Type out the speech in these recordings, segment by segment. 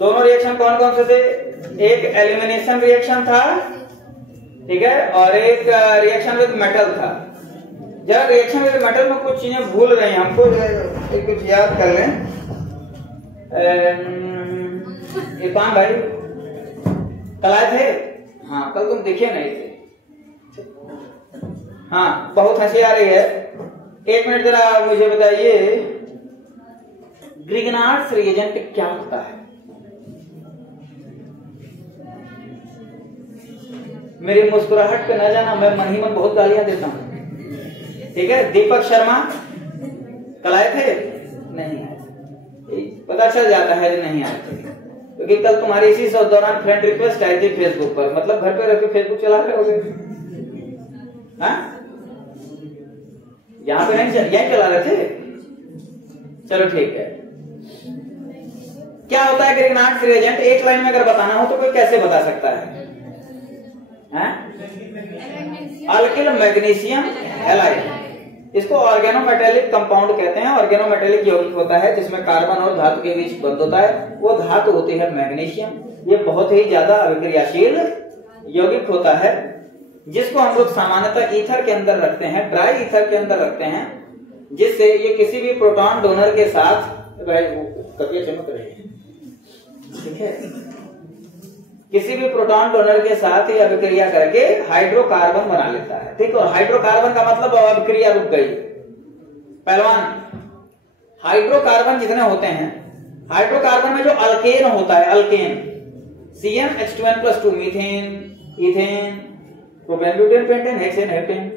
दोनों रिएक्शन कौन कौन से थे? एक एलिमिनेशन रिएक्शन था, ठीक है, और एक रिएक्शन विद मेटल था। जब रिएक्शन विद मेटल में कुछ चीजें भूल रहे हैं, हमको एक कुछ याद कर लें। इरफान भाई कल आए थे? हाँ, कल तुम दिखे नहीं थे। हाँ, बहुत हंसी आ रही है। एक मिनट जरा मुझे बताइए, ग्रिगनार्ड्स रिएजेंट क्या होता है? मेरी मुस्कुराहट पे न जाना, मैं मन ही मन बहुत गालियां देता हूं, ठीक है। दीपक शर्मा कल आए थे? नहीं आए थे, पता चल जाता है कि नहीं आए थे, क्योंकि कल तुम्हारी इसी दौरान फ्रेंड रिक्वेस्ट आई थी फेसबुक पर। मतलब घर पे रह के फेसबुक चला रहे होगे? हाँ, यहाँ पे नहीं, यही चला रहे थे। चलो ठीक है। क्या होता है ग्रिगनार्ड्स रिएजेंट? एक लाइन में अगर बताना हो तो कोई कैसे बता सकता है? Alkyl magnesium halide. इसको ऑर्गेनोमेटेलिक कंपाउंड कहते हैं। ऑर्गेनोमेटेलिक यौगिक होता है जिसमें कार्बन और धातु के बीच बंध होता है, वो धातु होती है मैग्नीशियम। ये बहुत ही ज्यादा अभिक्रियाशील यौगिक होता है, जिसको हम लोग सामान्यतः ईथर के अंदर रखते हैं, ड्राई ईथर के अंदर रखते हैं, जिससे ये किसी भी प्रोटॉन डोनर के साथ चमक रही है, ठीक है, किसी भी प्रोटॉन डोनर के साथ ही अभिक्रिया करके हाइड्रोकार्बन बना लेता है, ठीक। और हाइड्रोकार्बन का मतलब अभिक्रिया रुक गई। पहलवान, हाइड्रोकार्बन जितने होते हैं, हाइड्रोकार्बन में जो अल्केन होता है, alkane CmH2n+2, methane, ethane, propane, butane, pentane, hexane, heptane,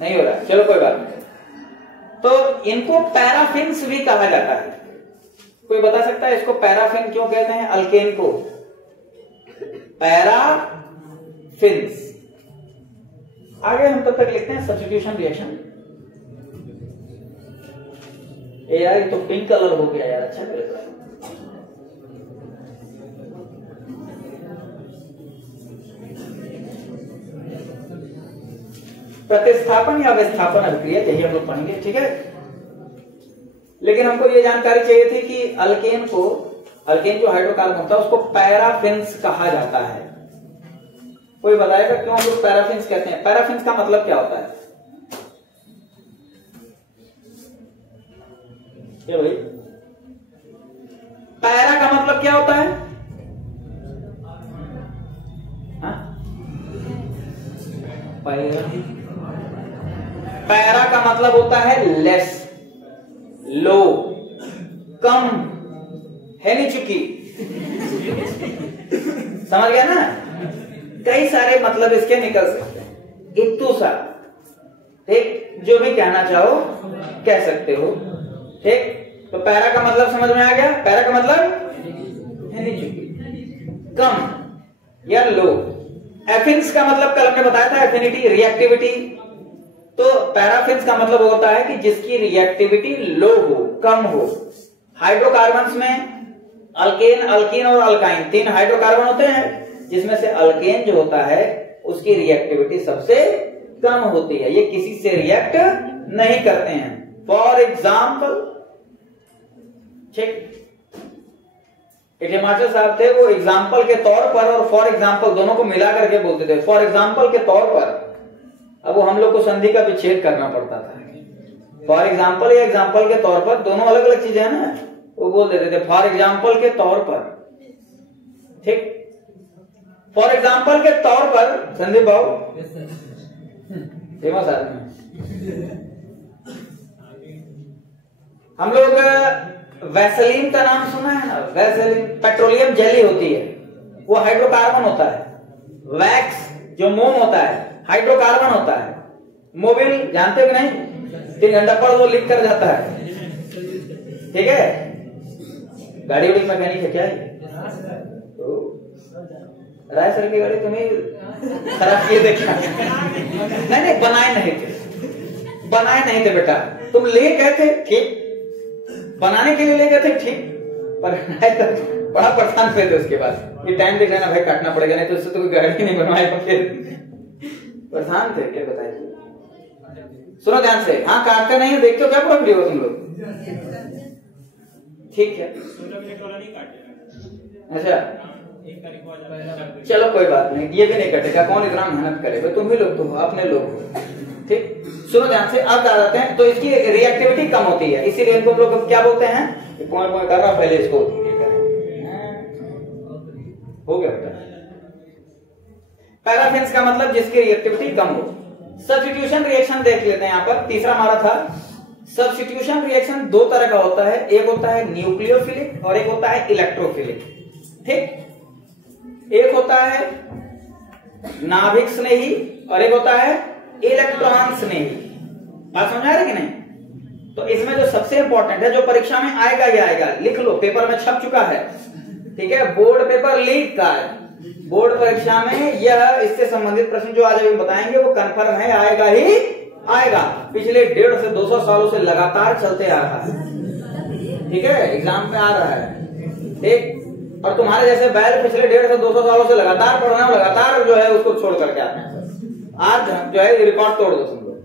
नहीं हो रहा, चलो कोई बात नहीं। तो इनको पैराफिन्स भी कहा जाता है। कोई बता सकता है इसको पैराफिन क्यों कहते हैं? अल्केन को पैराफिन्स। आगे हम तब तक लिखते हैं सब्स्टिट्यूशन रिएक्शन। यार तो पिंक कलर हो गया यार, अच्छा कर। प्रतिस्थापन या विस्थापन अभिक्रिया, यही हम लोग पढ़ेंगे, ठीक है। लेकिन हमको ये जानकारी चाहिए थी कि अल्केन जो हाइड्रोकार्बन होता है उसको पैराफिन्स कहा जाता है। कोई बताएगा क्यों हम लोग पैराफिन्स कहते हैं? पैराफिन्स का मतलब क्या होता है? क्या भाई, पैरा का मतलब क्या होता है? पैरा का मतलब होता है लेस, लो, कम, है नहीं चुकी। समझ गया ना? कई सारे मतलब इसके निकल सकते हैं, इतू सा, ठीक। जो भी कहना चाहो कह सकते हो, ठीक। तो पैरा का मतलब समझ में आ गया? पैरा का मतलब है नहीं चुकी, कम या लो। एफिन्स का मतलब कल हमने बताया था, एफिनिटी, रिएक्टिविटी। तो पैराफिन्स का मतलब होता है कि जिसकी रिएक्टिविटी लो हो, कम हो। हाइड्रोकार्बन्स में अल्केन, अल्कीन और अल्काइन 3 हाइड्रोकार्बन होते हैं, जिसमें से अल्केन जो होता है उसकी रिएक्टिविटी सबसे कम होती है, ये किसी से रिएक्ट नहीं करते हैं। फॉर एग्जाम्पल, ठीक, एक मास्टर साहब थे, वो एग्जाम्पल के तौर पर और फॉर एग्जाम्पल दोनों को मिला करके बोलते थे। फॉर एग्जाम्पल के तौर पर, अब वो हम लोग को संधि का विच्छेद करना पड़ता था। फॉर एग्जाम्पल या एग्जाम्पल के तौर पर दोनों अलग अलग चीजें हैं ना, वो बोल देते थे फॉर एग्जाम्पल के तौर पर, ठीक। फॉर एग्जाम्पल के तौर पर संदीप बाबू फेमस आदमी, हम लोग वैसलीन का नाम सुना है ना? वैसलीन पेट्रोलियम जेली होती है, वो हाइड्रोकार्बन होता है। वैक्स जो मोम होता है हाइड्रोकार्बन होता है। मोबिल जानते हो कि नहीं? 3 घंटा पर वो लीक कर जाता है, ठीक है। गाड़ी वाड़ी मैकेनिक है क्या? राय सर की गाड़ी तुम्हें खराब किए देखा? नहीं, बनाए नहीं थे बेटा, तुम ले गए थे, ठीक, बनाने के लिए ले गए थे, ठीक, पर बड़ा परेशान हुए थे उसके बाद। ये टाइम देख लेना भाई, काटना पड़ेगा, नहीं तो उससे तो कोई गाड़ी नहीं बनवाएगा। फिर परेशान थे, क्या बताइए। सुनो ध्यान से, हाँ काटते नहीं, देखते हो क्या पूरा वीडियो तुम लोग? ठीक है, अच्छा चलो कोई बात नहीं, ये भी नहीं कटेगा, कौन इतना मेहनत करेगा, तुम ही लोग तो हो, अपने लोग हो। ठीक, सुनो ध्यान से, अब जाते हैं। तो इसकी रिएक्टिविटी कम होती है, इसीलिए इनको लोग क्या बोलते हैं, कौन कौन कर रहा पहले इसको हो गया बेटा। पैराफिन्स का मतलब जिसकी रिएक्टिविटी कम हो। सब्स्टिट्यूशन रिएक्शन देख लेते हैं, यहाँ पर तीसरा हमारा था। सब्स्टिट्यूशन रिएक्शन दो तरह का होता है, एक होता है न्यूक्लियोफिलिक और एक होता है इलेक्ट्रोफिलिक। ठीक, एक होता है नाभिक स्नेही और एक होता है इलेक्ट्रॉन स्नेही। बात समझ आ रही कि नहीं? तो इसमें जो सबसे इंपॉर्टेंट है, जो परीक्षा में आएगा ही आएगा, लिख लो, पेपर में छप चुका है, ठीक है, बोर्ड पेपर लीक का है, बोर्ड परीक्षा में यह इससे संबंधित प्रश्न जो आज अभी बताएंगे वो कंफर्म है, आएगा ही आएगा। पिछले 150 से 200 सालों से लगातार चलते आ रहा है, ठीक है, एग्जाम में आ रहा है। ठीक, और तुम्हारे जैसे बैल पिछले 150 से 200 सालों से लगातार पढ़ रहे हो, लगातार जो है उसको छोड़ करके आते हैं। आज जो है रिकॉर्ड तोड़ दो तुम लोग।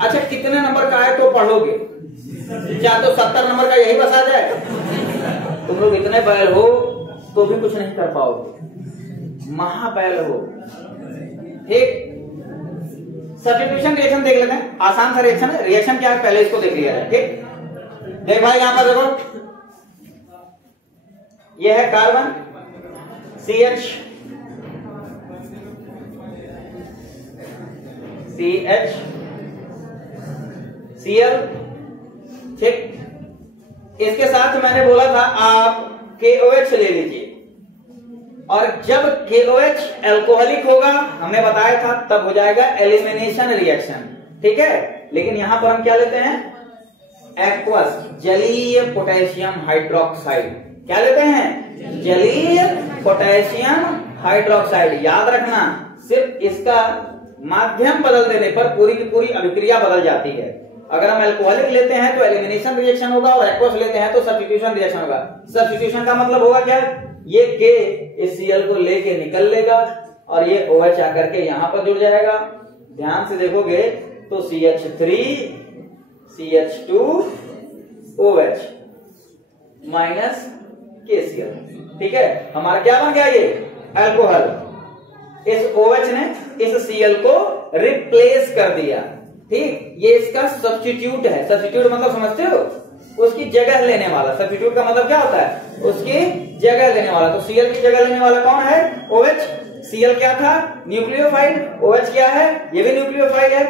अच्छा, कितने नंबर का है तो पढ़ोगे, क्या तो 70 नंबर का यही बस आ जाए? तुम लोग इतने बैल हो तो भी कुछ नहीं कर पाओगे, महाबैल हो। ठीक, सब्स्टिट्यूशन रिएक्शन देख लेते हैं, आसान सा रिएक्शन है। रिएक्शन क्या है पहले इसको देख लिया जाए। ठीक, देख भाई यहां पर देखो, यह है कार्बन CH, Cl। ठीक, इसके साथ मैंने बोला था आप KOH ले लीजिए, और जब KOH एल्कोहलिक होगा हमने बताया था तब हो जाएगा एलिमिनेशन रिएक्शन। ठीक है, लेकिन यहां पर हम क्या लेते हैं, एक्वस जलीय पोटेशियम हाइड्रोक्साइड। क्या लेते हैं? जलीय पोटेशियम हाइड्रोक्साइड। याद रखना, सिर्फ इसका माध्यम बदल देने पर पूरी की पूरी अभिक्रिया बदल जाती है। अगर हम अल्कोहलिक लेते हैं तो एलिमिनेशन रिएक्शन होगा, और एक्वस लेते हैं तो सब्स्टिट्यूशन रिएक्शन होगा। सब्स्टिट्यूशन का मतलब होगा क्या, ये K इस Cl को लेके निकल लेगा और ये OH आकर के यहां पर जुड़ जाएगा। ध्यान से देखोगे तो CH3 CH2 OH minus KCl। ठीक है, हमारा क्या बन गया, ये अल्कोहल। इस OH ने इस Cl को रिप्लेस कर दिया। ठीक, ये इसका सब्स्टिट्यूट है। सब्स्टिट्यूट मतलब समझते हो, उसकी जगह लेने वाला। सब्स्टिट्यूट का मतलब क्या होता है, उसकी जगह लेने वाला। तो Cl की जगह लेने वाला कौन है, OH। Cl क्या था, न्यूक्लियोफाइल। OH क्या है, ये भी न्यूक्लियोफाइल है।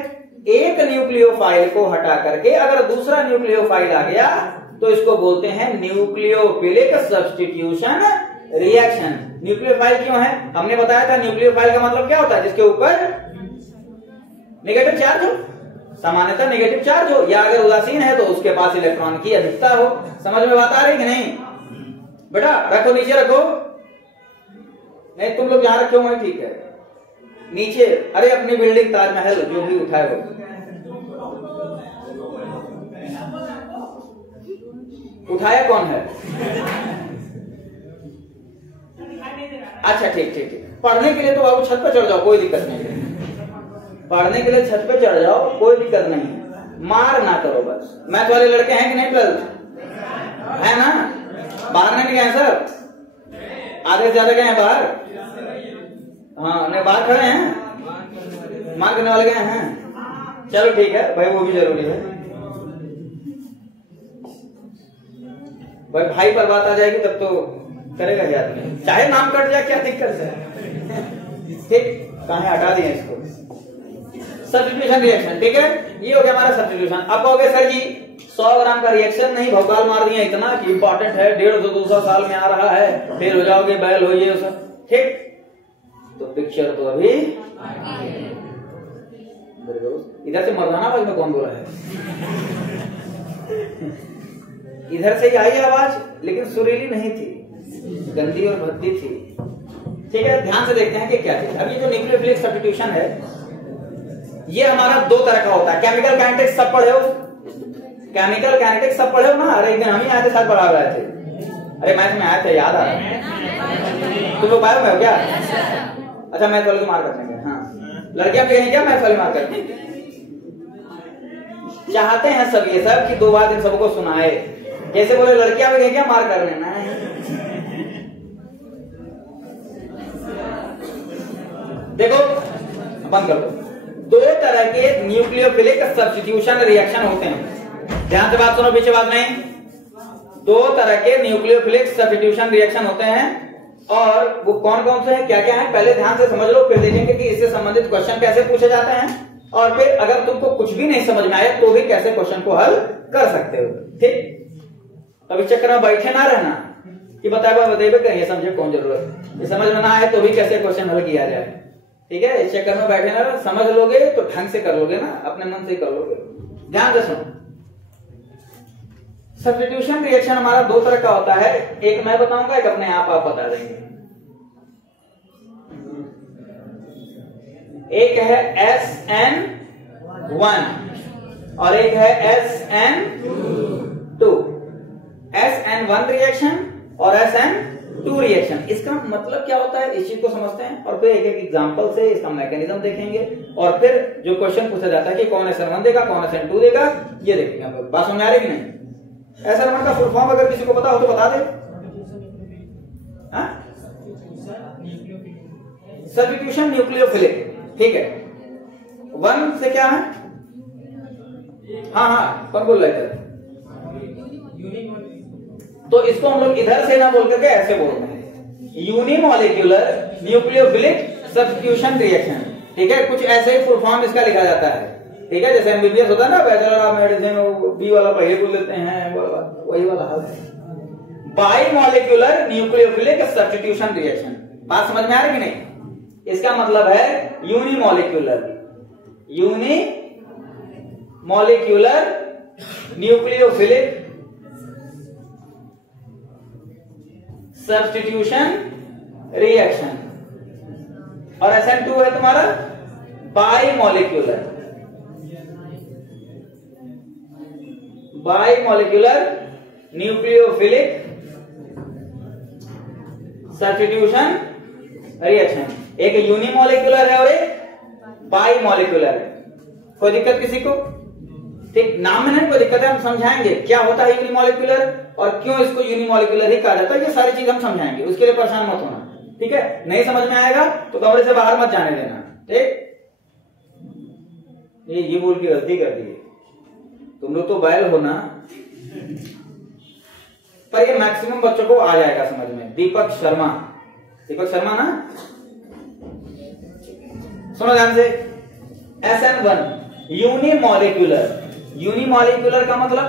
एक न्यूक्लियोफाइल को हटा करके अगर दूसरा न्यूक्लियोफाइल आ गया तो इसको बोलते हैं न्यूक्लियोफिलिक सब्स्टिट्यूशन रिएक्शन। न्यूक्लियोफाइल क्यों है, हमने बताया था न्यूक्लियोफाइल का मतलब क्या होता है, जिसके ऊपर नेगेटिव चार्ज हो, सामान्यतः नेगेटिव चार्ज हो, या अगर उदासीन है तो उसके पास इलेक्ट्रॉन की अधिकता हो। समझ में बात आ रही कि नहीं? बेटा रखो, नीचे रखो, नहीं तुम लोग जहां रखे हो वहीं ठीक है, नीचे। अरे अपनी बिल्डिंग ताजमहल जो भी उठाए हो, उठाया कौन है? अच्छा ठीक ठीक ठीक, पढ़ने के लिए तो बाबू छत पे चढ़ जाओ, कोई दिक्कत नहीं है। पढ़ने के लिए छत पे चढ़ जाओ, कोई दिक्कत नहीं है, मार ना करो बस। मैथ वाले लड़के हैं कि नहीं, 12 है ना? बाहर नहीं गए सर, आधे से ज्यादा गए हैं बाहर। हाँ नहीं, बाहर खड़े हैं, मार करने वाले गए हैं। चलो ठीक है भाई, वो भी जरूरी है भाई। भाई पर बात आ जाएगी तब तो करेगा ही आदमी, चाहे नाम कट जाए, क्या दिक्कत है। ठीक, कहाँ हटा दिए इसको। सब्स्टिट्यूशन रिएक्शन, ठीक है, ये हो गया हमारा सब्स्टिट्यूशन। अब कहोगे सर जी 100 ग्राम का रिएक्शन नहीं, भौकाल मार दिया इतना कि इंपॉर्टेंट है, 150-200 साल में आ रहा है, फेल हो जाओगे, बैल हो ये सब। ठीक, तो पिक्चर तो अभी इधर से मर्दाना आवाज में कौन बोला है? इधर से ही आई आवाज, लेकिन सुरीली नहीं थी, गंदी और भद्दी थी। ठीक है, ध्यान से देखते हैं कि क्या चीज। अब ये जो न्यूक्लियोफिलिक सब्स्टिट्यूशन है, ये हमारा दो तरह का होता है। केमिकल काइनेटिक्स सब पढ़े हो, केमिकल काइनेटिक्स सब पढ़े हो ना? अरे एक दिन हम ही आए थे, साथ पढ़ा रहे थे। अरे मैथ में आए थे, याद आ रहा है? तुम लोग बायो में हो क्या? अच्छा, मैथ वाले को मार करते हैं। हाँ, लड़कियां भी कहेंगे क्या मैथ वाले मार करते हैं? चाहते हैं सब ये सब कि 2 बार इन सबको सुनाए। जैसे बोले लड़कियां भी क्या मार कर लेना है। देखो बंद कर दो। 2 तरह के न्यूक्लियोफिलिक सब्स्टिट्यूशन रिएक्शन होते हैं। ध्यान से बात सुनो, पीछे बात नहीं। 2 तरह के न्यूक्लियोफिलिक सब्स्टिट्यूशन रिएक्शन होते हैं और वो कौन कौन से हैं, क्या क्या है, पहले ध्यान से समझ लो, फिर देखेंगे कि इससे संबंधित क्वेश्चन कैसे पूछे जाते हैं और फिर अगर तुमको कुछ भी नहीं समझ में आए तो भी कैसे क्वेश्चन को हल कर सकते हो। ठीक, अभी चक्कर में बैठे ना रहना कि बताइए करिए, समझे कौन जरूरत, ये समझ में ना आए तो भी कैसे क्वेश्चन हल किया जाए। ठीक है, इस चक्कर में बैठे ना, समझ लोगे तो ढंग से कर लोगे ना, अपने मन से कर लोगे। ध्यान से सुनो, सब्स्टिट्यूशन रिएक्शन हमारा 2 तरह का होता है, एक मैं बताऊंगा, एक अपने आप बता देंगे। एक है SN1 और एक है SN2। SN1 रिएक्शन और SN2 रिएक्शन, इसका मतलब क्या होता है इस चीज को समझते हैं और फिर एक एक एग्जांपल से इसका मैकेनिज्म देखेंगे और फिर जो क्वेश्चन पूछा जाता है कि कौन SN1 देगा कौन SN2 देगा ये देखेंगे। बात समझ आ रही कि नहीं? SN1 का फुल फॉर्म अगर किसी को पता हो तो बता दे। Substitution nucleophilic. ठीक है, 1 से क्या है? हाँ कौन बोल रहे थे? तो इसको हम लोग इधर से ना बोल करके ऐसे बोलते हैं, यूनिमॉलिक्यूलर न्यूक्लियोफिलिक सब्स्टिट्यूशन रिएक्शन। ठीक है, कुछ ऐसे ही फुल फॉर्म इसका लिखा जाता है। ठीक है, जैसे एमबीबीएस होता है ना, बैचलर ऑफ मेडिसिन, बी वाला पहले बोल देते हैं, वही वाला हाल है। बाइमॉलिक्यूलर न्यूक्लियोफिलिक सब्स्टिट्यूशन रिएक्शन, बात समझ में आ रही कि नहीं? इसका मतलब है यूनिमॉलिक्यूलर न्यूक्लियोफिलिक सब्स्टिट्यूशन रिएक्शन और SN2 है तुम्हारा बाइमॉलिक्यूलर न्यूक्लियोफिलिक सब्स्टिट्यूशन रिएक्शन। एक यूनिमॉलिक्यूलर है और एक बाइमॉलिक्यूलर है। कोई दिक्कत किसी को? ठीक, नाम में नहीं कोई दिक्कत है, हम समझाएंगे क्या होता है यूनिमॉलिक्यूलर और क्यों इसको यूनिमॉलिक्यूलर ही कहा जाता है, ये सारी चीज हम समझाएंगे, उसके लिए परेशान मत होना। ठीक है, नहीं समझ में आएगा तो कमरे से बाहर मत जाने देना। ठीक, ये बोल के गलती कर दी, तुम लोग तो बैल हो ना, पर ये मैक्सिमम बच्चों को आ जाएगा समझ में। दीपक शर्मा ना, सुनो ध्यान से। SN1 यूनिमॉलिक्यूलर का मतलब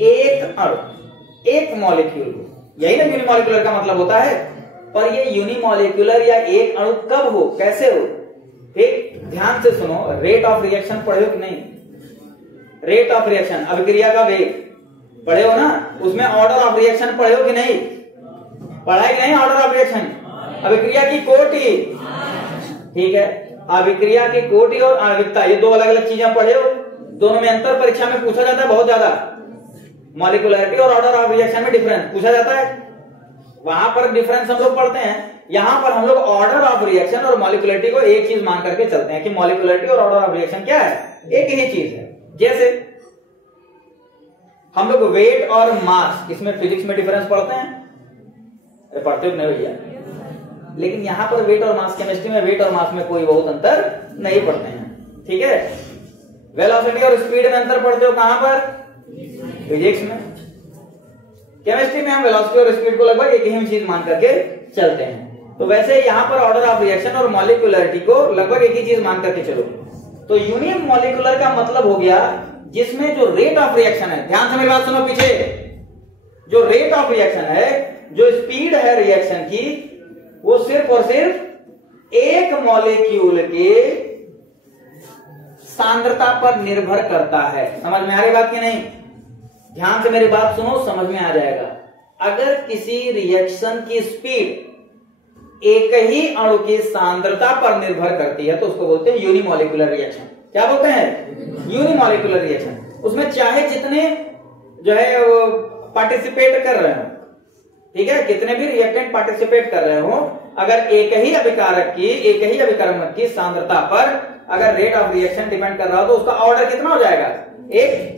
एक अणु, एक मॉलिक्यूल, यही ना यूनिमॉलिक्यूलर का मतलब होता है। पर ये यूनिमॉलिक्यूलर या एक अणु कब हो, कैसे हो? ठीक, ध्यान से सुनो, रेट ऑफ रिएक्शन पढ़े हो कि नहीं? रेट ऑफ रिएक्शन, अभिक्रिया का वेग पढ़े हो ना, उसमें ऑर्डर ऑफ रिएक्शन पढ़े हो कि नहीं? पढ़ा है कि नहीं ऑर्डर ऑफ रिएक्शन? अभिक्रिया की कोटि, ठीक है, अभिक्रिया की कोटि और आणविकता, ये 2 अलग अलग चीजें पढ़े हो। दोनों में अंतर परीक्षा में पूछा जाता है बहुत ज्यादा। मॉलिक्यूलरिटी और ऑर्डर ऑफ रिएक्शन में डिफरेंस पूछा जाता है, वहां पर डिफरेंस हम लोग पढ़ते हैं। यहां पर हम लोग ऑर्डर ऑफ रिएक्शन और मॉलिक्यूलरिटी को एक चीज मान करके चलते हैं कि मॉलिक्यूलरिटी और ऑर्डर ऑफ रिएक्शन क्या है, एक ही चीज है। जैसे हम लोग वेट और मास, इसमें फिजिक्स में डिफरेंस पढ़ते हैं, पढ़ते हो नहीं भैया? लेकिन यहां पर वेट और मास, केमिस्ट्री में वेट और मास में कोई बहुत अंतर नहीं पढ़ते हैं। ठीक है, वेलोसिटी और स्पीड में अंतर पढ़ते हो कहां पर? फिजिक्स में। केमिस्ट्री में हम वेलोसिटी और स्पीड को लगभग एक ही चीज मान करके चलते हैं। तो वैसे यहां पर ऑर्डर ऑफ रिएक्शन और मॉलिक्यूलरिटी को लगभग एक ही चीज मान करके चलो। तो यूनिमॉलिक्यूलर का मतलब हो गया जिसमें जो रेट ऑफ रिएक्शन है, ध्यान से मेरी बात सुनो पीछे, जो रेट ऑफ रिएक्शन है, जो स्पीड है रिएक्शन की, वो सिर्फ और सिर्फ एक मॉलिक्यूल के सांद्रता पर निर्भर करता है। समझ में आ रही बात की नहीं? ध्यान से मेरी बात सुनो, समझ में आ जाएगा। अगर किसी रिएक्शन की स्पीड एक ही अणु की सांद्रता पर निर्भर करती है तो उसको बोलते हैं यूनिमॉलिक्यूलर रिएक्शन। क्या बोलते हैं? Unimolecular reaction. उसमें चाहे जितने जो है पार्टिसिपेट कर रहे हो, ठीक है, कितने भी रिएक्टेंट पार्टिसिपेट कर रहे हो, अगर एक ही अभिकारक की, एक ही अभिकर्मक की सांद्रता पर अगर रेट ऑफ रिएक्शन डिपेंड कर रहा हो तो उसका ऑर्डर कितना हो जाएगा, एक।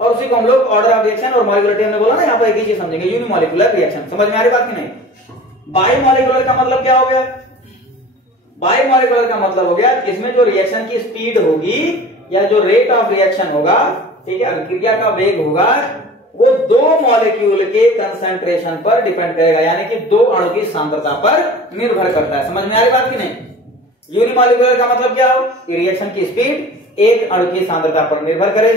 और उसी को हम लोग ऑर्डर ऑफ रिएक्शन और मॉलिक्यूलरिटी हमने बोला ना, यहाँ पर एक ही चीज समझेंगे, यूनिमॉलिक्यूलर रिएक्शन। समझ में आ रही बात की नहीं? बाईमॉलिक्यूलर का मतलब क्या हो गया? बाईमॉलिक्यूलर का मतलब हो गया इसमें जो रिएक्शन की स्पीड होगी या जो रेट ऑफ रिएक्शन होगा, ठीक है, अभिक्रिया का वेग होगा, वो दो मॉलिक्यूल के कंसंट्रेशन पर डिपेंड करेगा, यानी कि दो अणु की सांद्रता पर निर्भर करता है। समझ में आ रही बात की नहीं? यूनिमॉलिक्यूलर का मतलब क्या हो कि रिएक्शन की स्पीड एक अणु की सांद्रता पर निर्भर करे।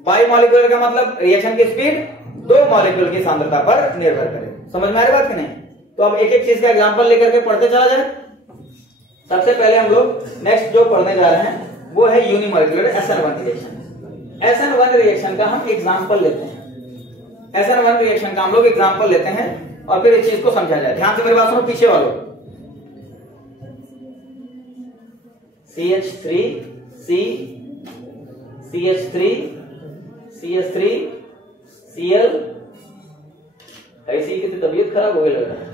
बाईमॉलिक्यूलर का मतलब रिएक्शन की स्पीड दो मॉलिक्यूल की सांद्रता पर निर्भर करे। समझ में आ रही बात की नहीं? तो अब एक एक चीज का एग्जांपल लेकर के पढ़ते चला जाए। सबसे पहले हम लोग नेक्स्ट जो पढ़ने जा रहे हैं वो है unimolecular SN1 reaction. SN1 reaction का हम एग्जांपल लेते हैं। SN1 रिएक्शन का हम लोग एग्जांपल लेते हैं और फिर इस चीज को समझा जाए। ध्यान से मेरी बात सुनो पीछे वालों। CH3 C CH3 CH3 Cl, ऐसी कितनी तबीयत खराब हो गई लग रहा है।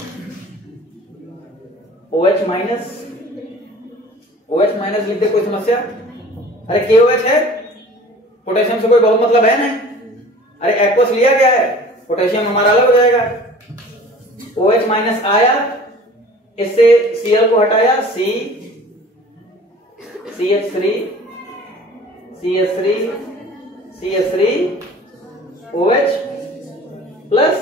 OH माइनस, OH माइनस लिख दे, कोई समस्या? अरे KOH है, पोटेशियम से कोई बहुत मतलब है नहीं। अरे एक्वस लिया गया है, पोटेशियम हमारा अलग हो जाएगा। OH माइनस आया, इससे Cl को हटाया, C CH3 CH3 CH3 OH plus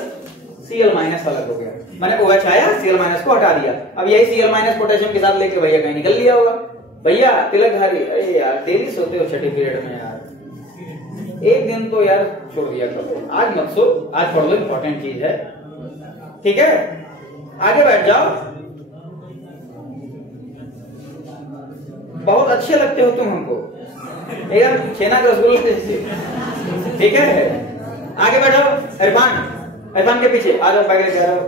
Cl minus अलग हो गया। मैंने OH आया, Cl माइनस को हटा दिया। अब यही Cl माइनस पोटेशियम के साथ लेके भैया कहीं निकल लिया होगा। भैया तिलकधारी, अरे यार डेली सोते हो छठी पीरियड में यार, एक दिन तो यार छोड़ दिया करो, आज मत सो, आज पढ़ लो, इंपॉर्टेंट चीज है, ठीक है? आगे बैठ जाओ। बहुत अच्छे लगते हो तुम हमको, एकदम छेना के रसगुल्ले जैसे, ठीक है? आगे बैठो। इरफान के पीछे आ जाओ, आगे आ जाओ,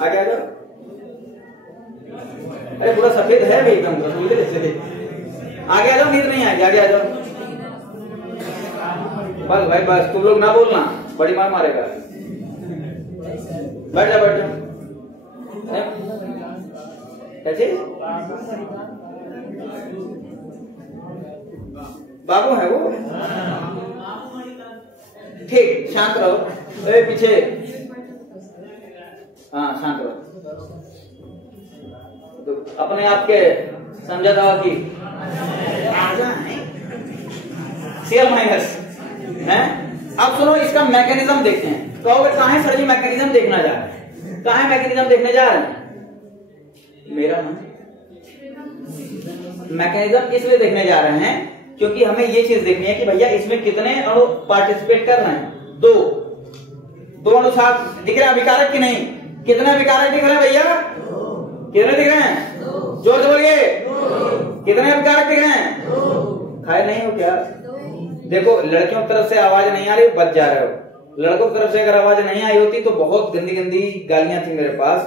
आगे आ जाओ। अरे पूरा सफेद है भाई, एकदम रसगुल्ले जैसे। आगे आ जाओ, नींद नहीं आएगी, आगे आ जाओ। बस भाई बस, तुम लोग ना बोलना, बड़ी मार मारेगा। बैठ जाओ, बैठ जाओ। कैसे बाबू है वो? ठीक, शांत रहो। ए पीछे, हाँ शांत रहो। तो अपने आप के समझा था कि Cl माइनस है। अब सुनो, इसका मैकेनिज्म देखते हैं। कहोगे कहाँ है सर जी मैकेनिज्म देखना जा रहे हैं? कहाँ है मैकेनिज्म देखने जा रहे हैं? मेरा मन मैकेनिज्म इसलिए देखने जा रहे हैं क्योंकि हमें ये चीज देखनी है कि भैया इसमें कितने अणु पार्टिसिपेट कर रहे हैं। दो अणु साथ दिख रहे हैं अभिकारक की नहीं? कितने अभिकारक दिख रहे हैं भैया? कितने दिख रहे हैं? जोर से बोलिए, कितने अभिकारक दिख रहे हैं? खाए नहीं हो क्या? देखो, लड़कियों की तरफ से आवाज नहीं आ रही, बच जा रहे हो। लड़कों की तरफ से अगर आवाज नहीं आई होती तो बहुत गंदी गंदी गालियां थी मेरे पास।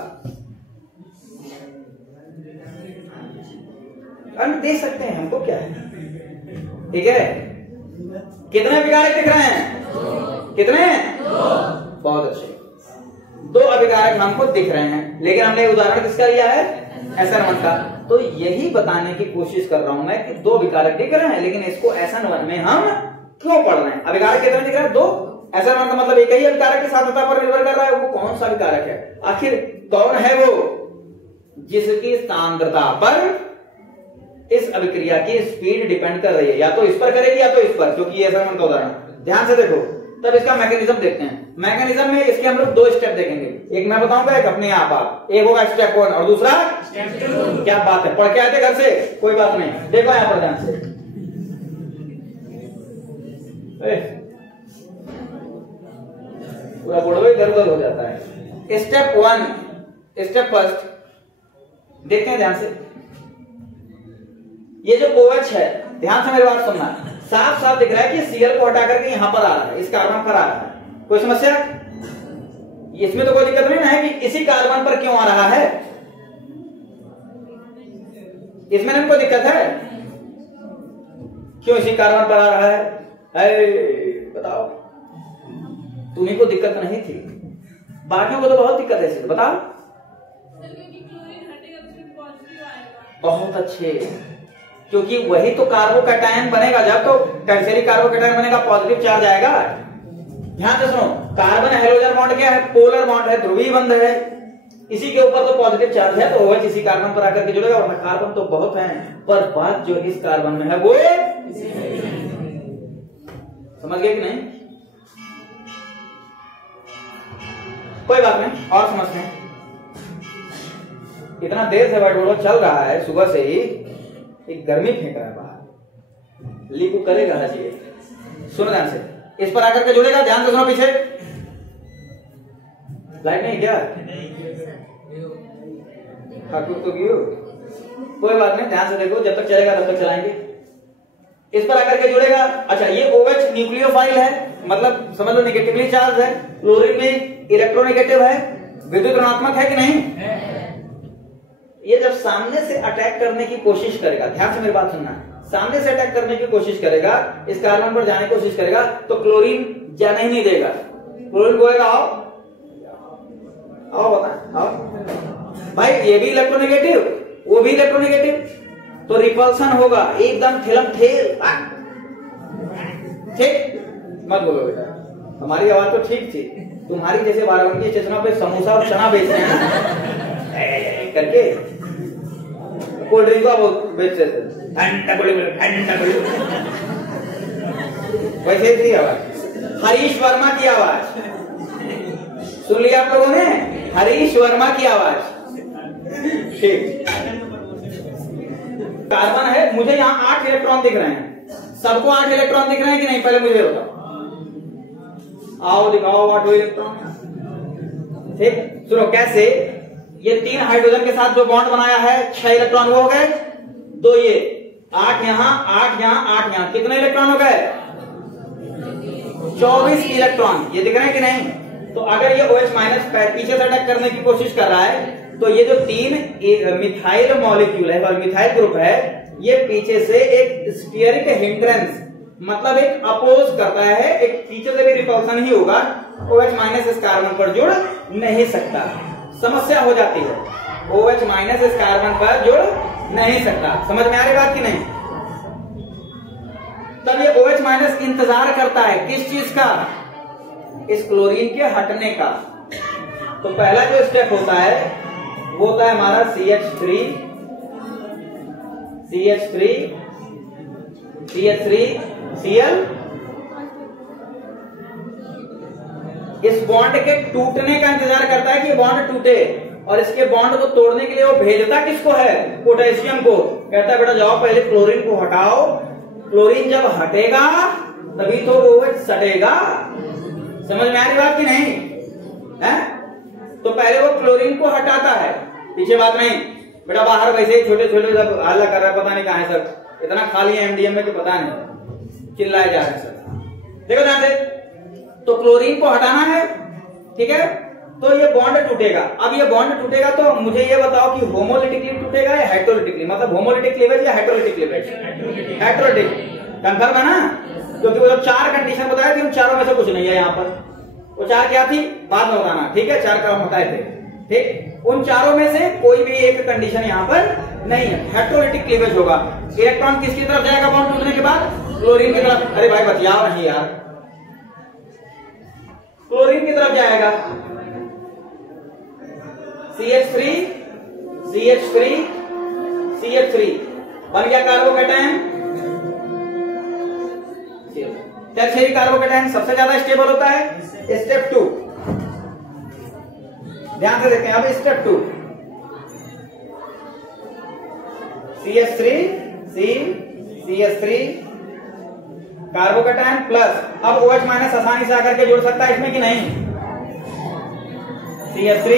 दे सकते हैं, हमको क्या है, ठीक है? कितने अभिकारक दिख रहे हैं? कितने? बहुत अच्छे, दो अभिकारक हमको दिख रहे हैं। लेकिन हमने उदाहरण किसका लिया है? SN1 का। तो यही बताने की कोशिश कर रहा हूं मैं कि दो अभिकारक दिख रहे हैं, लेकिन इसको SN1 में हम क्यों पढ़ रहे हैं? अभिकारक कितने दिख रहे हैं? दो। SN1 का मतलब एक ही अभिकारक की सांद्रता पर निर्भर कर रहा है। वो कौन सा अभिकारक है? आखिर कौन है वो जिसकी सांद्रता पर इस अभिक्रिया की स्पीड डिपेंड कर रही है? या तो इस पर करेगी या तो इस पर, क्योंकि ये SN1 का उदाहरण। ध्यान से देखो, तब इसका मैकेनिज्म देखते हैं। मैकेनिज्म में इसके हम लोग दो स्टेप देखेंगे, एक मैं बताऊंगा, एक अपने आप। एक होगा स्टेप 1 और दूसरा स्टेप 2। क्या बात है, पढ़ के आए थे घर से? कोई बात नहीं, देखो यहां पर ध्यान से। पूरा बोर्ड में गड़बड़ हो जाता है। स्टेप 1, स्टेप फर्स्ट देखते हैं ध्यान से। ये जो OH है, ध्यान से मेरी बात सुनना, साफ साफ दिख रहा है कि Cl को हटा करके यहां पर आ रहा है, इस कार्बन पर आ रहा है। कोई समस्या? इसमें तो कोई दिक्कत नहीं है कि इसी कार्बन पर क्यों आ रहा है? इसमें नहीं कोई दिक्कत है? क्यों इसी कार्बन पर आ रहा है? बताओ, तुम्हें को दिक्कत नहीं थी, बाकियों को तो बहुत दिक्कत है। बताओ। बहुत अच्छे, क्योंकि वही तो कार्बोकैटायन बनेगा। जब तो टर्शियरी कार्बोकैटायन बनेगा पॉजिटिव चार्ज आएगा। ध्यान से सुनो, कार्बन हैलोजन बॉन्ड क्या है? पोलर बॉन्ड है, ध्रुवीय बंध है, इसी के ऊपर तो पॉजिटिव चार्ज है, तो OH इसी कार्बन पर आकर के जुड़ेगा। वरना कार्बन तो बहुत है, पर बात जो इस कार्बन में है वो समझ गए कि नहीं? कोई बात नहीं, और समझते हैं। इतना देर से व्हाइट बोर्ड चल रहा है, सुबह से ही एक गर्मी फेंक रहा है बाहर, लीक करेगा हाजी। सुनो ध्यान से, इस पर आकर के जुड़ेगा। ध्यान से सुनो, पीछे लाइट नहीं क्या? ठाकुर तो क्यों? कोई बात नहीं, ध्यान से देखो, जब तक चलेगा तब तक चलाएंगे। इस पर आकर के जुड़ेगा। अच्छा, ये OH न्यूक्लियोफाइल है, मतलब समझ लो निगेटिवली चार्ज है। क्लोरीन में इलेक्ट्रोनेगेटिव है, विद्युत ऋणात्मक है कि नहीं? ये जब सामने से अटैक करने की कोशिश करेगा, ध्यान से मेरी बात सुनना, सामने से अटैक करने की कोशिश करेगा, इस कार्बन पर जाने की कोशिश करेगा, तो क्लोरीन जाने ही नहीं देगा। क्लोरीन बोलेगा आओ आओ, बता आओ भाई, ये भी इलेक्ट्रोनेगेटिव, वो भी इलेक्ट्रोनेगेटिव, तो रिपल्सन होगा एकदम ठेलम ठेल। ठीक मत बोलो बेटा, हमारी आवाज तो ठीक थी, तुम्हारी जैसे बाराबंकी स्टेशनों पे समोसा और चना बेच रहे हैं करके, कोल्ड ड्रिंक का बेचते थे, वैसे थी आवाज। हरीश वर्मा की आवाज सुन लिया आप लोगों ने? हरीश वर्मा की आवाज। ठीक, कार्बन है, मुझे यहाँ 8 इलेक्ट्रॉन दिख रहे हैं, सबको 8 इलेक्ट्रॉन दिख रहे हैं कि नहीं? पहले मुझे बताओ, आओ दिखाओ 8 इलेक्ट्रॉन। ठीक, सुनो कैसे, ये 3 हाइड्रोजन के साथ जो बॉन्ड बनाया है 6 इलेक्ट्रॉन वो हो गए, 2 ये, 8 यहां, 8 यहां, 8 यहां, कितने इलेक्ट्रॉन हो गए? 24 इलेक्ट्रॉन। ये दिख रहे हैं कि नहीं? तो अगर ये OH माइनस पीछे से अटैक करने की कोशिश कर रहा है, तो ये जो 3 मिथाइल मॉलिक्यूल है और मिथाइल ग्रुप है, ये पीछे से एक स्टीयरिक हिंड्रेंस, मतलब एक अपोज करता है, एक पीछे से भी रिपल्सन ही होगा। OH माइनस इस कार्बन पर जुड़ नहीं सकता, समस्या हो जाती है। OH माइनस इस कार्बन पर जुड़ नहीं सकता। समझ में आ रही बात की नहीं? तब ये OH माइनस इंतजार करता है किस चीज का? इस क्लोरीन के हटने का। तो पहला जो स्टेप होता है वो होता है हमारा CH3 Cl। इस बॉन्ड के टूटने का इंतजार करता है कि बॉन्ड टूटे, और इसके बॉन्ड को तोड़ने के लिए वो भेजता किसको है? पोटेशियम को। कहता है बेटा जाओ पहले क्लोरीन को हटाओ, क्लोरीन जब हटेगा तभी तो वो सटेगा। समझ में आ रही बात की नहीं है? तो पहले वो क्लोरीन को हटाता है, पीछे बात नहीं बेटा। बाहर वैसे ही छोटे छोटे सब हल्ला कर रहा है, पता नहीं कहां है सर, इतना खा लिया MDM में कि पता नहीं, चिल्लाए जा रहे हैं सर। देखो ध्यान से, तो क्लोरीन को हटाना है, ठीक है? तो ये बॉन्ड टूटेगा। अब ये बॉन्ड टूटेगा तो मुझे ये बताओ कि होमोलिटिकली टूटेगा या हेटेरोलिटिकली? मतलब होमोलिटिक क्लीवेज या हेटेरोलिटिक क्लीवेज? हेटेरोलिटिक। कंफर्म है ना? क्योंकि वो जो 4 कंडीशन बताए थे उन चारों में से कुछ नहीं है यहाँ पर। वो 4 क्या थी बाद में बताना, ठीक है? 4 क्रम बताए थे, ठीक? उन चारों में से कोई भी एक कंडीशन यहाँ पर नहीं है, हेटेरोलिटिक क्लीवेज होगा। इलेक्ट्रॉन किसकी तरफ जाएगा बॉन्ड टूटने के बाद? क्लोरीन की तरफ। अरे भाई बतियाओ नहीं यार, क्लोरीन की तरफ जाएगा। CH3 बन गया कार्बोकैटायन। टर्शियरी कार्बोकैटायन सबसे ज्यादा स्टेबल होता है। स्टेप 2 ध्यान से देखते हैं। अब स्टेप 2 CH3 कार्बोकैटायन प्लस, अब OH माइनस आसानी से आकर के जुड़ सकता है इसमें कि नहीं? CH3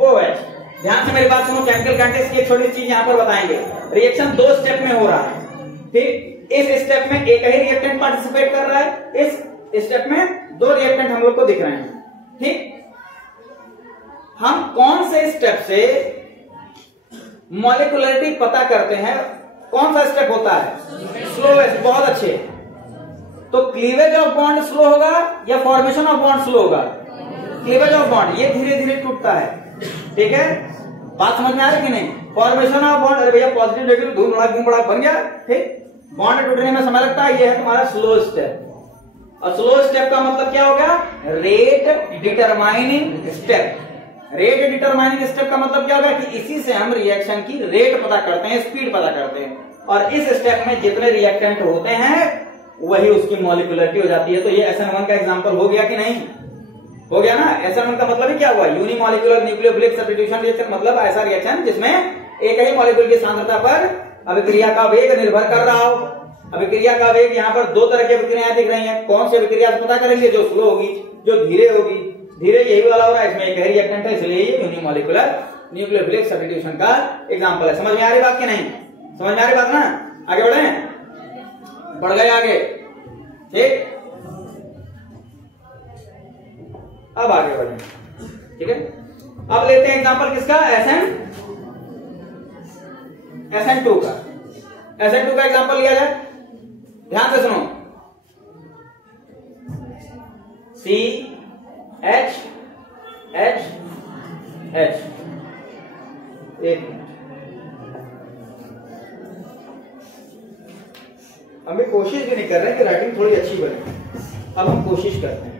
OH। ध्यान से मेरी बात सुनो, केमिकल काइनेटिक्स की एक छोटी चीज यहां पर बताएंगे। रिएक्शन 2 स्टेप में हो रहा है, ठीक? इस स्टेप में एक ही रिएक्टेंट पार्टिसिपेट कर रहा है, इस स्टेप में 2 रिएक्टेंट हम लोग को दिख रहे हैं, ठीक? हम कौन से स्टेप से मॉलिक्यूलरिटी पता करते हैं? कौन सा स्टेप होता है? स्लोएस्ट। बहुत अच्छे। तो क्लीवेज ऑफ बॉन्ड स्लो होगा या फॉर्मेशन ऑफ बॉन्ड स्लो होगा? क्लीवेज ऑफ बॉन्ड, ये धीरे धीरे टूटता है, ठीक है? बात समझ में आ रही कि नहीं? फॉर्मेशन ऑफ बॉन्ड, अरे भैया पॉजिटिव नेगेटिव धूम बड़ा बन गया, ठीक। बॉन्ड टूटने में समय लगता है, ये है तुम्हारा स्लो स्टेप। और स्लो स्टेप का मतलब क्या हो गया? Rate determining step. Rate determining step का मतलब क्या होगा कि इसी से हम रिएक्शन की रेट पता करते हैं, स्पीड पता करते हैं, और इस स्टेप में जितने रिएक्टेंट होते हैं वही उसकी मॉलिक्यूलरिटी हो जाती है। तो ये SN1 का एग्जांपल हो गया कि नहीं? हो गया ना। SN1 का मतलब ही क्या हुआ? यूनिमॉलिक्यूलर न्यूक्लियोफिलिक सब्स्टिट्यूशन रिएक्शन, मतलब ऐसा रिएक्शन जिसमें एक ही मॉलिक्यूल की सांद्रता पर अभिक्रिया का वेग निर्भर कर रहा हो। अभिक्रिया का वेग यहाँ पर दो तरह की अभिक्रियाएं दिख रही हैं। कौन सी अभिक्रिया पता करेंगे? जो स्लो होगी, जो धीरे होगी। धीरे यही वाला हो रहा है, इसमें एक ही रिएक्टेंट है, इसलिए ये यूनिमॉलिक्यूलर न्यूक्लियोफिलिक सब्स्टिट्यूशन का एग्जांपल है। समझ में आ रही बात की नहीं? समझ में आ रही बात ना? आगे बढ़े, बढ़ गए आगे, ठीक। अब आगे बढ़े, ठीक है। अब लेते हैं एग्जांपल किसका? SN2 का। SN2 का एग्जांपल लिया जाए, ध्यान से सुनो। CH एक मिनट, हम भी कोशिश भी नहीं कर रहे कि राइटिंग थोड़ी अच्छी बने। अब हम कोशिश करते हैं,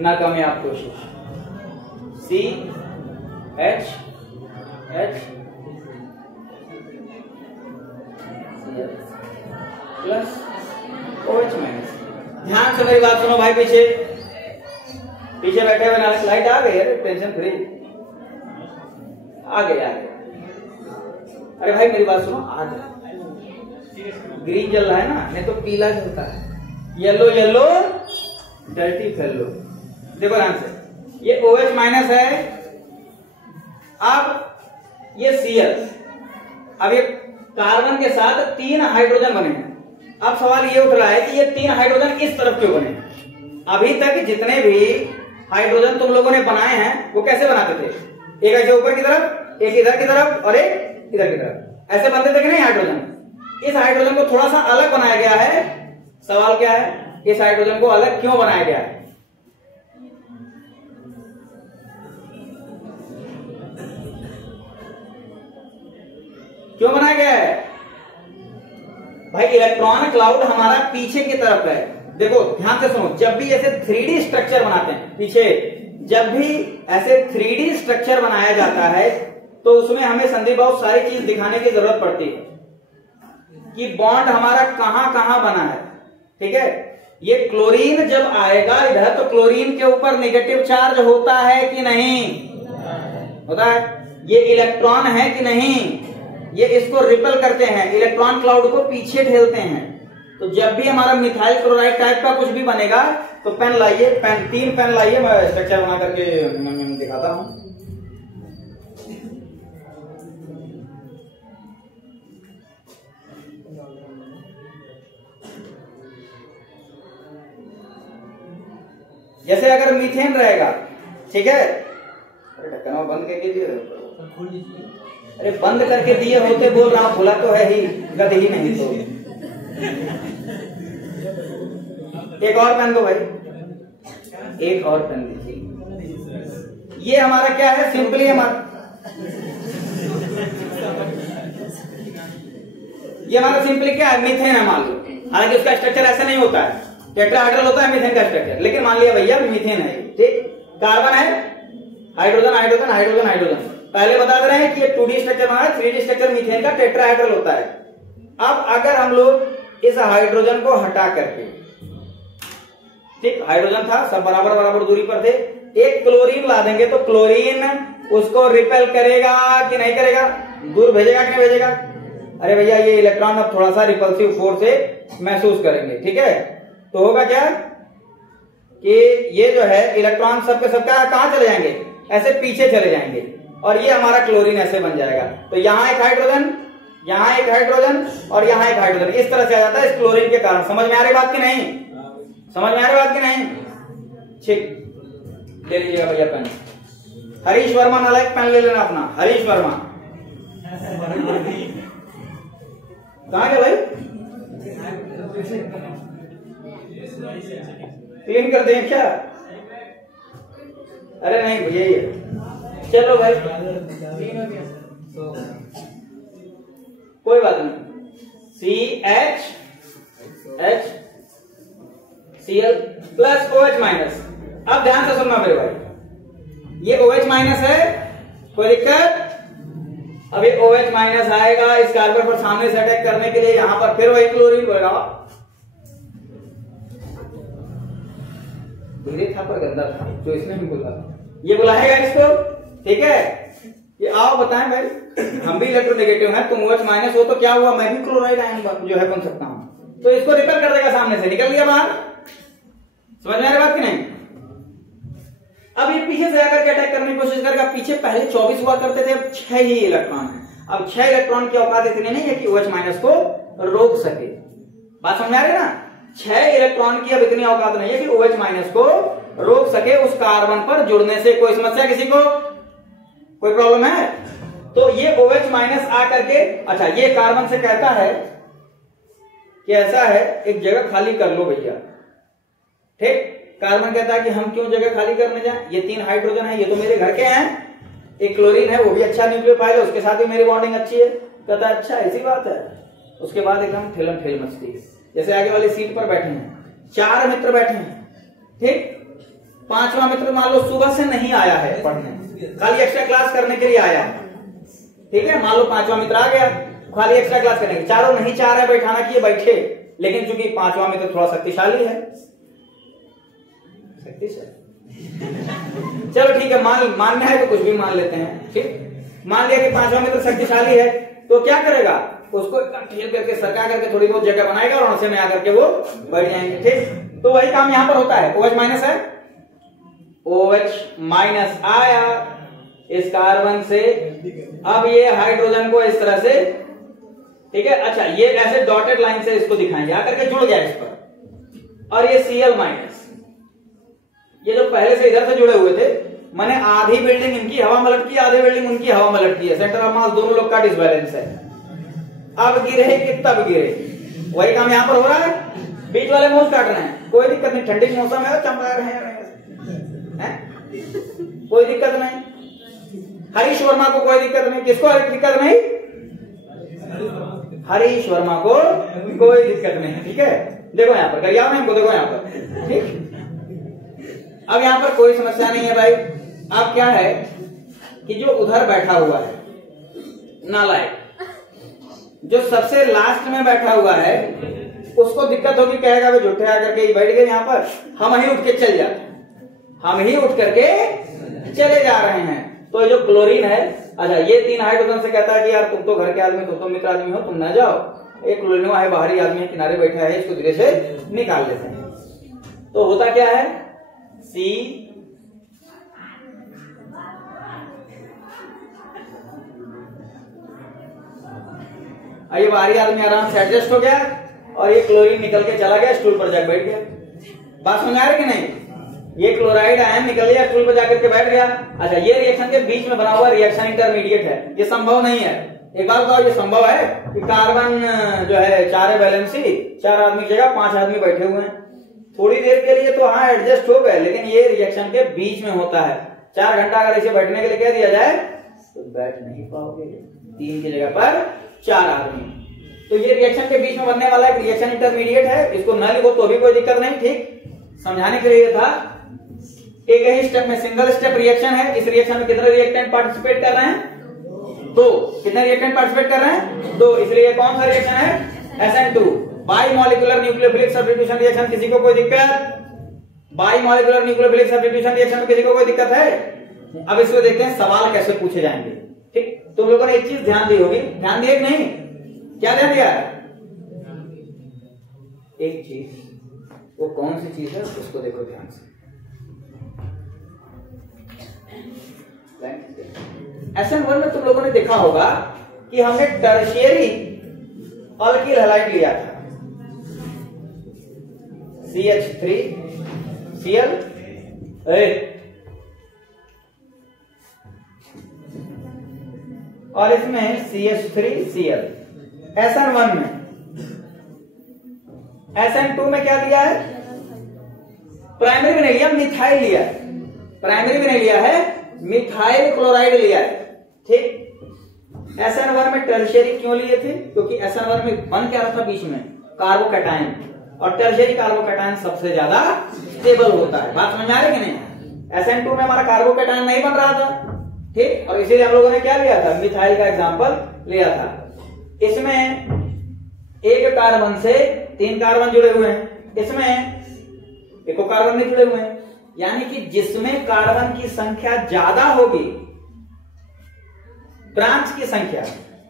नाकामयाब कोशिश। CH plus OH minus. ध्यान से मेरी बात सुनो भाई, पीछे बैठे हुए नाले, लाइट आ गई है, टेंशन फ्री, आ गए। अरे भाई मेरी बात सुनो, आ गए। ग्रीन जल रहा है ना, नहीं तो पीला जलता है। Yellow yellow dirty fellow. देखो ध्यान से, ये OH माइनस है, अब ये Cl, अब ये कार्बन के साथ 3 हाइड्रोजन बने हैं। अब सवाल ये उठ रहा है कि ये 3 हाइड्रोजन इस तरफ क्यों बने? अभी तक जितने भी हाइड्रोजन तुम लोगों ने बनाए हैं वो कैसे बनाते थे? एक ऐसे ऊपर की तरफ, एक इधर की तरफ और एक इधर की तरफ, ऐसे बनते थे कि नहीं हाइड्रोजन? इस हाइड्रोजन को थोड़ा सा अलग बनाया गया है। सवाल क्या है? इस हाइड्रोजन को अलग क्यों बनाया गया है? क्यों बनाया गया है भाई? इलेक्ट्रॉन क्लाउड हमारा पीछे की तरफ है। देखो ध्यान से सुनो, जब भी ऐसे 3D स्ट्रक्चर बनाते हैं पीछे, जब भी ऐसे 3D स्ट्रक्चर बनाया जाता है तो उसमें हमें संदीप बहुत सारी चीज दिखाने की जरूरत पड़ती है कि बॉन्ड हमारा कहां कहां बना है, ठीक है। ये क्लोरीन जब आएगा इधर तो क्लोरीन के ऊपर नेगेटिव चार्ज होता है कि नहीं? होता है। ये इलेक्ट्रॉन है कि नहीं? ये इसको रिपेल करते हैं, इलेक्ट्रॉन क्लाउड को पीछे ठेलते हैं। तो जब भी हमारा मिथाइल क्लोराइड टाइप का कुछ भी बनेगा तो पेन लाइए, पेन, 3 पेन लाइए, मैं स्ट्रक्चर बना करके दिखाता हूं। जैसे अगर मीथेन रहेगा, ठीक है, अरे ढक्कन बंद करके दिए, अरे बंद करके दिए होते, बोल रहा हूं, खुला तो है ही, गद ही नहीं तो। एक और पेन दो भाई, एक और पेन दीजिए। ये हमारा क्या है? सिंपली हमारा ये हमारा सिंपली क्या है? मीथेन है मान लो। हालांकि उसका स्ट्रक्चर ऐसा नहीं होता है, टेट्राहेड्रल होता है मीथेन का स्ट्रक्चर, लेकिन मान लिया भैया मीथेन है, ठीक। कार्बन है, हाइड्रोजन हाइड्रोजन हाइड्रोजन हाइड्रोजन। पहले बता दे रहे हैं कि ये 2D स्ट्रक्चर बना है, 3D स्ट्रक्चर मीथेन का टेट्राहेड्रल होता है। अब अगर हम लोग इस हाइड्रोजन को हटा करके, ठीक, हाइड्रोजन था, सब बराबर बराबर दूरी पर थे, एक क्लोरीन ला देंगे तो क्लोरीन उसको रिपेल करेगा कि नहीं करेगा? दूर भेजेगा कि नहीं भेजेगा? अरे भैया ये इलेक्ट्रॉन अब थोड़ा सा रिपल्सिव फोर्स से महसूस करेंगे, ठीक है। तो होगा क्या कि ये जो है इलेक्ट्रॉन सबके सबका कहां चले जाएंगे? ऐसे पीछे चले जाएंगे, और ये हमारा क्लोरीन ऐसे बन जाएगा। तो यहां एक हाइड्रोजन, यहां एक हाइड्रोजन और यहां एक हाइड्रोजन, इस तरह से आ जाता है इस क्लोरीन के कारण। समझ में आ रही बात की नहीं? समझ में आ रही बात की नहीं? ठीक, ले लीजिएगा भैया पेन। हरीश वर्मा नालायक पेन ले लेना अपना, हरीश वर्मा। कहां गया भाई? क्लीन कर दें क्या? अरे नहीं भैया, ये चलो भाई कोई बात नहीं, CHCl प्लस OH माइनस। अब ध्यान से सुनना मेरे भाई, ये OH माइनस है, कोई दिक्कत? अब ये OH माइनस आएगा इस कार्बन पर सामने से अटैक करने के लिए, यहां पर फिर वही क्लोरीन होगा। धीरे था पर गंदा था जो इसने भी बोला, ये बुलाएगा इसको, ठीक है? ये आओ बताएं भाई, हम भी इलेक्ट्रोनेगेटिव हैं, तुम OH माइनस हो तो क्या हुआ, मैं भी क्लोराइड आयन जो है बन सकता हूं, तो इसको रिपेल कर देगा, सामने से निकल गया बाहर। समझ में आ रही बात कि नहीं? अब ये पीछे से आकर के अटैक करने की कोशिश करेगा। पीछे पहले 24 हुआ करते थे, अब 6 ही इलेक्ट्रॉन है। अब 6 इलेक्ट्रॉन की औकात इतनी नहीं है कि OH माइनस को रोक सके। बात समझ आ रही है ना? 6 इलेक्ट्रॉन की अब इतनी औकात नहीं है कि OH माइनस को रोक सके उस कार्बन पर जुड़ने से। कोई समस्या किसी को? कोई प्रॉब्लम है? तो ये OH माइनस आकर के, अच्छा ये कार्बन से कहता है कि ऐसा है एक जगह खाली कर लो भैया, ठीक? कार्बन कहता है कि हम क्यों जगह खाली करने जाएं, ये 3 हाइड्रोजन है, ये तो मेरे घर के हैं, एक क्लोरीन है वो भी अच्छा न्यूक्लियोफाइल है, उसके साथ भी मेरी बॉन्डिंग अच्छी है। कहता है अच्छा ऐसी बात है। उसके बाद एकदम ठेलम ठेल मचती है, जैसे आगे वाली सीट पर बैठे हैं 4 मित्र बैठे हैं, ठीक? 5वां मित्र मान लो सुबह से नहीं आया है पढ़ने, खाली एक्स्ट्रा क्लास करने के लिए आया है, ठीक है? मान लो 5वां मित्र आ गया खाली एक्स्ट्रा क्लास करने के, चारों नहीं चाह रहे बैठाना कि ये बैठे, लेकिन चूंकि 5वां मित्र थोड़ा शक्तिशाली है, चलो ठीक है, मानना है तो कुछ भी मान लेते हैं, ठीक? मान लिया कि 5वां मित्र शक्तिशाली है, तो क्या करेगा, उसको एकदम ठेल करके सरका करके थोड़ी बहुत जगह बनाएगा और उनसे में आकर के वो बैठ जाएंगे, ठीक? तो वही काम यहां पर होता है। OH माइनस है, OH माइनस आया इस कार्बन से, अब ये हाइड्रोजन को इस तरह से, ठीक है? अच्छा ये ऐसे डॉटेड लाइन से इसको दिखाएंगे, आकर के जुड़ गया इस पर, और ये Cl माइनस, ये जो पहले से इधर से जुड़े हुए थे, मैंने आधी बिल्डिंग इनकी हवा में लटकी, आधी बिल्डिंग उनकी हवा में लटकी है, सेंटर ऑफ मास दोनों लोग का डिसबैलेंस है। अब गिरे कि तब गिरे, वही काम यहां पर हो रहा है। बीच वाले मूल काट रहे हैं, कोई दिक्कत नहीं, ठंडी के मौसम है, चमका रहे हैं, कोई दिक्कत नहीं। हरीश वर्मा को कोई दिक्कत नहीं, किसको दिक्कत नहीं? हरीश वर्मा को कोई दिक्कत नहीं, ठीक है? देखो यहाँ पर गरियाओ नहीं, देखो यहाँ पर, ठीक? अब यहां पर कोई समस्या नहीं है भाई। अब क्या है कि जो उधर बैठा हुआ है नालायक, जो सबसे लास्ट में बैठा हुआ है, उसको दिक्कत होगी, कहेगा वे झूठे आकर के बैठ गए यहाँ पर, हम ही उठ के चल जाते, हम ही उठ करके चले जा रहे हैं। तो ये जो क्लोरीन है, अच्छा ये 3 हाइड्रोजन से कहता है कि यार तुम तो घर के आदमी, तुम तो मित्र आदमी हो, तुम ना जाओ, एक क्लोरीन है बाहरी आदमी है, किनारे बैठा है, इसको धीरे से निकाल लेते हैं। तो होता क्या है, C ये बाहरी आदमी आराम से एडजस्ट हो गया और ये क्लोरीन निकल के चला गया, स्टूल पर जाकर बैठ गया। बात समझ आ रही कि नहीं? ये क्लोराइड आयन निकल गया, स्टूल पर जाकर के बैठ गया। अच्छा ये रिएक्शन के बीच में बना हुआ रिएक्शन इंटरमीडिएट है, ये संभव नहीं है। एक बात बताओ, ये संभव है कि कार्बन जो है 4 वैलेंसी, 4 आदमी की जगह 5 आदमी बैठे हुए हैं, थोड़ी देर के लिए तो हाँ एडजस्ट हो गए, लेकिन ये रिएक्शन के बीच में होता है। 4 घंटा अगर इसे बैठने के लिए कह दिया जाए तो बैठ नहीं पाओगे, 3 की जगह पर 4 आदमी। तो ये रिएक्शन के बीच में बनने वाला एक रिएक्शन इंटरमीडिएट है, इसको न लिखो तो भी कोई दिक्कत नहीं, ठीक? समझाने के लिए था। एक ही स्टेप में सिंगल स्टेप रिएक्शन है। इस रिएक्शन में कितने रिएक्टेंट पार्टिसिपेट कर रहे हैं? 2। कितने रिएक्टेंट पार्टिसिपेट कर रहे हैं? 2। इसलिए कौन सा रिएक्शन है? SN2 by molecular nucleophilic substitution reaction. किसी को कोई दिक्कत? By molecular nucleophilic substitution reaction में किसी को कोई दिक्कत है? अब इसको देखते हैं सवाल कैसे पूछे जाएंगे, ठीक? तुम लोगों ने एक चीज ध्यान दी होगी, ध्यान दिए कि नहीं? क्या ध्यान दिया? एक चीज, वो कौन सी चीज है उसको देखो ध्यान से। SN1 में तुम लोगों ने देखा होगा कि हमने टर्शियरी अल्किल हैलाइड लिया था, CH3Cl, और इसमें CH3Cl। SN1 में, SN2 में क्या दिया है? प्राइमरी भी नहीं लिया, मिथाइल लिया है। प्राइमरी भी नहीं लिया है, मिथाइल क्लोराइड लिया है, ठीक। SN1 में टर्शियरी क्यों लिए थे? क्योंकि SN1 में बन क्या रहा था बीच में, कार्बोकैटायन, और टर्शियरी कार्बोकैटायन सबसे ज्यादा स्टेबल होता है। बात समझ में आ रही कि नहीं? SN2 में हमारा कार्बोकैटायन नहीं बन रहा था, ठीक, और इसीलिए हम लोगों ने क्या लिया था, मिथाइल का एग्जाम्पल लिया था। इसमें एक कार्बन से 3 कार्बन जुड़े हुए हैं, इसमें एको कार्बन नहीं जुड़े हुए हैं, यानी कि जिसमें कार्बन की संख्या ज्यादा होगी, ब्रांच की संख्या,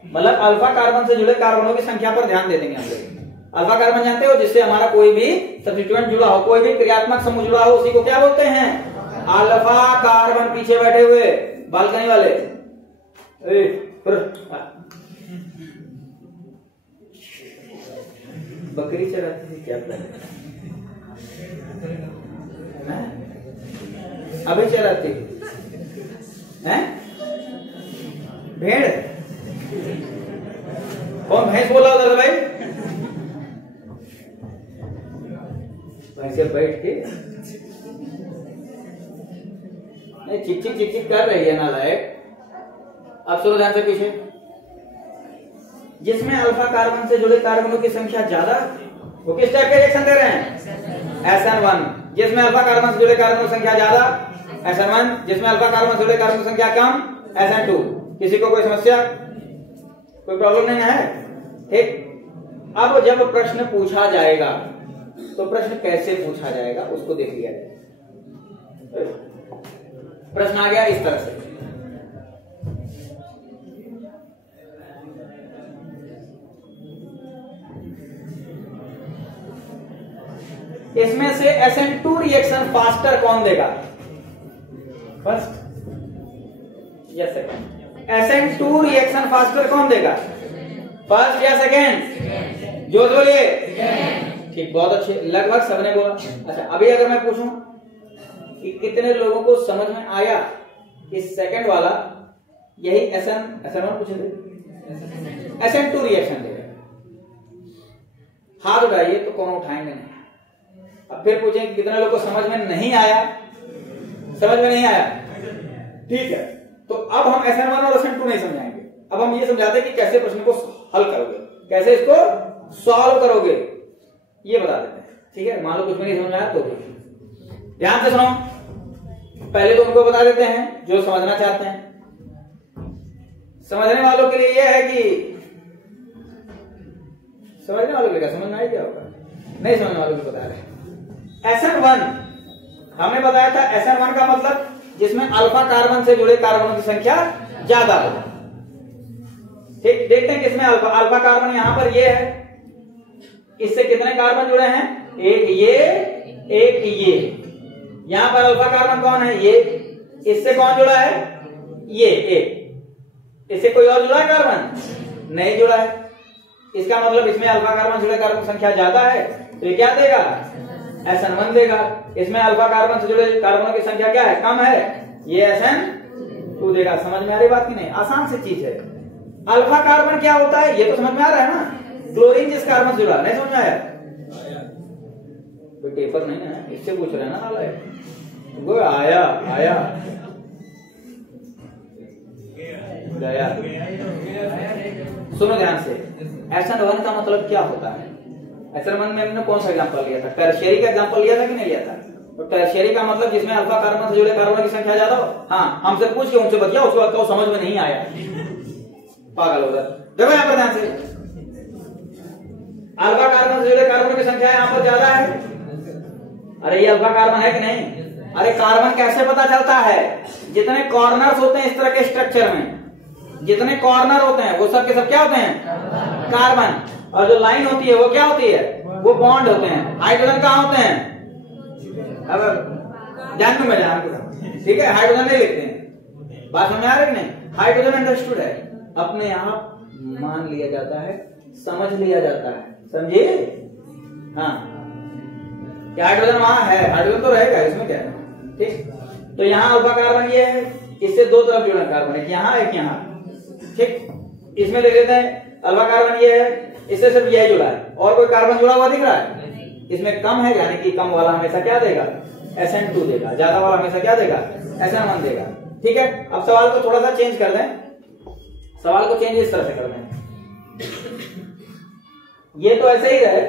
मतलब अल्फा कार्बन से जुड़े कार्बनों की संख्या पर ध्यान दे देंगे हम लोग। अल्फा कार्बन जानते हो, जिससे हमारा कोई भी सब्स्टिट्यूएंट जुड़ा हो, कोई भी क्रियात्मक समूह जुड़ा हो, उसी को क्या बोलते हैं, अल्फा कार्बन। पीछे बैठे हुए बालकनी वाले, बकरी चराती थी क्या अभी चराती है? भेड़? कौन भैंस बोला उधर भाई? भैंसे बैठ के नहीं चिक चिक चिक चिक कर रही है ना लायक। अब सुनो ध्यान से पीछे, जिसमें अल्फा कार्बन से जुड़े कार्बनों की संख्या ज्यादा, वो किस टाइप के रिएक्शन दे रहे हैं, SN1। जिसमें अल्फा कार्बन से जुड़े कार्बनों की संख्या ज्यादा, SN1। जिसमें अल्फा कार्बन से जुड़े कार्बन की संख्या कम, SN2। किसी को कोई समस्या, कोई प्रॉब्लम नहीं है, ठीक। अब जब प्रश्न पूछा जाएगा तो प्रश्न कैसे पूछा जाएगा उसको देख लिया जाए। प्रश्न आ गया इस तरह से, इसमें से SN2 रिएक्शन फास्टर कौन देगा, फर्स्ट या सेकंड? SN2 रिएक्शन फास्टर कौन देगा, फर्स्ट या सेकंड? जो बोलिए, ठीक, बहुत अच्छे, लगभग सबने बोला। अच्छा, अभी अगर मैं पूछूं कि कितने लोगों को समझ में आया कि सेकंड वाला यही SN1 पूछे थे, SN2 रिएक्शन देगा, हाथ उठाइए तो कौन उठाएंगे नहीं। अब फिर पूछें कितने लोगों को समझ में नहीं आया, समझ में नहीं आया, ठीक है। तो अब हम SN1 और SN2 नहीं समझाएंगे, अब हम ये समझाते हैं कि कैसे प्रश्न को हल करोगे, कैसे इसको सॉल्व करोगे, ये बता देते हैं, ठीक है। मान लो कुछ भी नहीं समझ आया तो ध्यान से सुनो, पहले तो उनको बता देते हैं जो समझना चाहते हैं। समझने वालों के लिए यह है कि समझने वालों के लिए समझ में आई क्या होगा, नहीं समझने वालों को बता रहे हैं। SN1 हमने बताया था, SN1 का मतलब जिसमें अल्फा कार्बन से जुड़े कार्बनों की संख्या ज्यादा हो, ठीक। देखते हैं किसमें अल्फा कार्बन, यहां पर ये है, इससे कितने कार्बन जुड़े हैं, एक ये, एक ये। यहां पर अल्फा कार्बन कौन है, ये, इससे कौन जुड़ा है, ये एक, इससे कोई और जुड़ा है कार्बन, नहीं जुड़ा है। इसका मतलब इसमें अल्फा कार्बन जुड़े कार्बन की संख्या ज्यादा है, तो ये क्या देगा, SN1 देगा। इसमें अल्फा कार्बन से जुड़े कार्बनों की संख्या क्या है, कम है, ये SN2 देगा। समझ में आ रही बात की नहीं? आसान सी चीज है। अल्फा कार्बन क्या होता है ये तो समझ में आ रहा है ना, क्लोरीन जिस कार्बन से जुड़ा, नहीं समझ में आया? कोई पेपर नहीं है, इससे पूछ रहे हैं ना, वो आया आया गया। सुनो ध्यान से, SN1 का मतलब क्या होता है? SN1 में हमने कौन सा एग्जांपल लिया था, टर्शियरी का एग्जांपल लिया था कि नहीं लिया था? तो टर्शियरी का मतलब जिसमें अल्फा कार्बन से जुड़े कार्बन की संख्या ज्यादा हो। हाँ, हमसे पूछ के उनसे बतिया, उसके बाद तो समझ में नहीं आया, पागल हो गया। देखो यहाँ पर ध्यान से, अल्फा कार्बन से जुड़े कार्बन की संख्या यहाँ पर ज्यादा है। अरे ये अल्फा कार्बन है कि नहीं? अरे कार्बन कैसे पता चलता है? जितने कॉर्नर्स होते हैं इस तरह के स्ट्रक्चर में, जितने कॉर्नर होते हैं वो सब के सब क्या होते हैं, कार्बन। और जो लाइन होती है वो क्या होती है, वो बॉन्ड होते हैं। हाइड्रोजन कहाँ होते हैं, अब ध्यान में जान, ठीक है, हाइड्रोजन नहीं लिखते हैं। बात समझ आ रही है नहीं? हाइड्रोजन अंडरस्टूड है, अपने आप मान लिया जाता है, समझ लिया जाता है, समझिए। हाँ, क्या हाइड्रोजन वहां है, हाइड्रोजन तो रहेगा, इसमें क्या है, ठीक। तो यहाँ अल्फा कार्बन ये है, इससे दो तरफ जुड़ा कार्बन, एक यहाँ एक यहाँ, ठीक। इसमें देख लेते हैं अल्फा कार्बन ये है, इससे सिर्फ यही जुड़ा है, और कोई कार्बन जुड़ा हुआ दिख रहा है? इसमें कम है, यानी कि कम वाला हमेशा क्या देगा, SN2 देगा, ज्यादा वाला हमेशा क्या देगा, SN1 देगा। ठीक है, अब सवाल को थोड़ा सा चेंज कर दें, सवाल को चेंज इस तरह से कर दें, ये तो ऐसे ही रहे,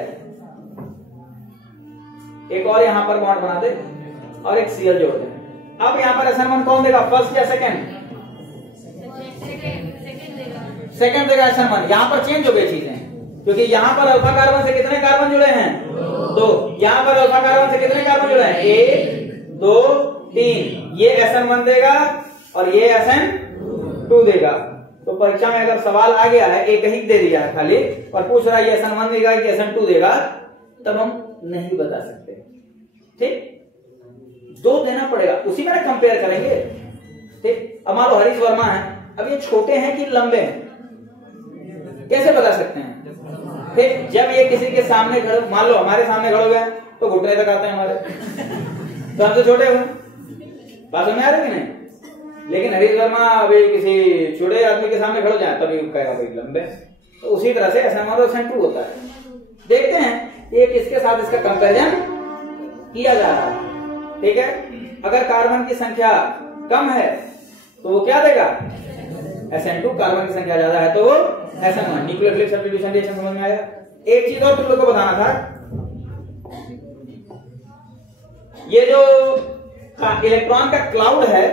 एक और यहां पर बॉन्ड बना दे और एक Cl जोड़ दें। अब यहां पर SN1 कौन देगा, फर्स्ट या सेकंड? सेकंड देगा SN1। यहां पर चेंज हो गई चीजें, क्योंकि यहां पर अल्फा कार्बन से कितने कार्बन जुड़े हैं, 2। यहां पर अल्फा कार्बन से कितने कार्बन जुड़े हैं, 1 2 3। ये SN1 देगा और ये SN2 देगा। तो परीक्षा में अगर सवाल आ गया है, एक ही दे दिया है खाली और पूछ रहा है ये SN1 देगा कि SN2 देगा, तब हम नहीं बता सकते। ठीक, 2 देना पड़ेगा, उसी में कंपेयर करेंगे। ठीक, अब मान लो हरीश वर्मा है, अब ये छोटे हैं कि लंबे हैं, कैसे बता सकते हैं? ठीक, जब ये किसी के सामने खड़े, मान लो हमारे सामने खड़े हुए हैं तो घुटने तक आते हैं हमारे, तो हमसे छोटे हुए, बात समझ आ रही कि नहीं? लेकिन हरीश वर्मा अभी किसी छोटे आदमी के सामने खड़े जाए तभी कहेगा भाई लंबे। तो उसी तरह से SN1 और SN2 होता है। देखते हैं ये किसके साथ इसका कंपैरिजन किया जा रहा है। ठीक है, अगर कार्बन की संख्या कम है तो वो क्या देगा, SN2। कार्बन की संख्या ज्यादा है तो वो SN1। न्यूक्लियोफिलिक सब्स्टिट्यूशन रिएक्शन समझ में आया? एक चीज और तुम लोग को बताना था, ये जो इलेक्ट्रॉन का क्लाउड है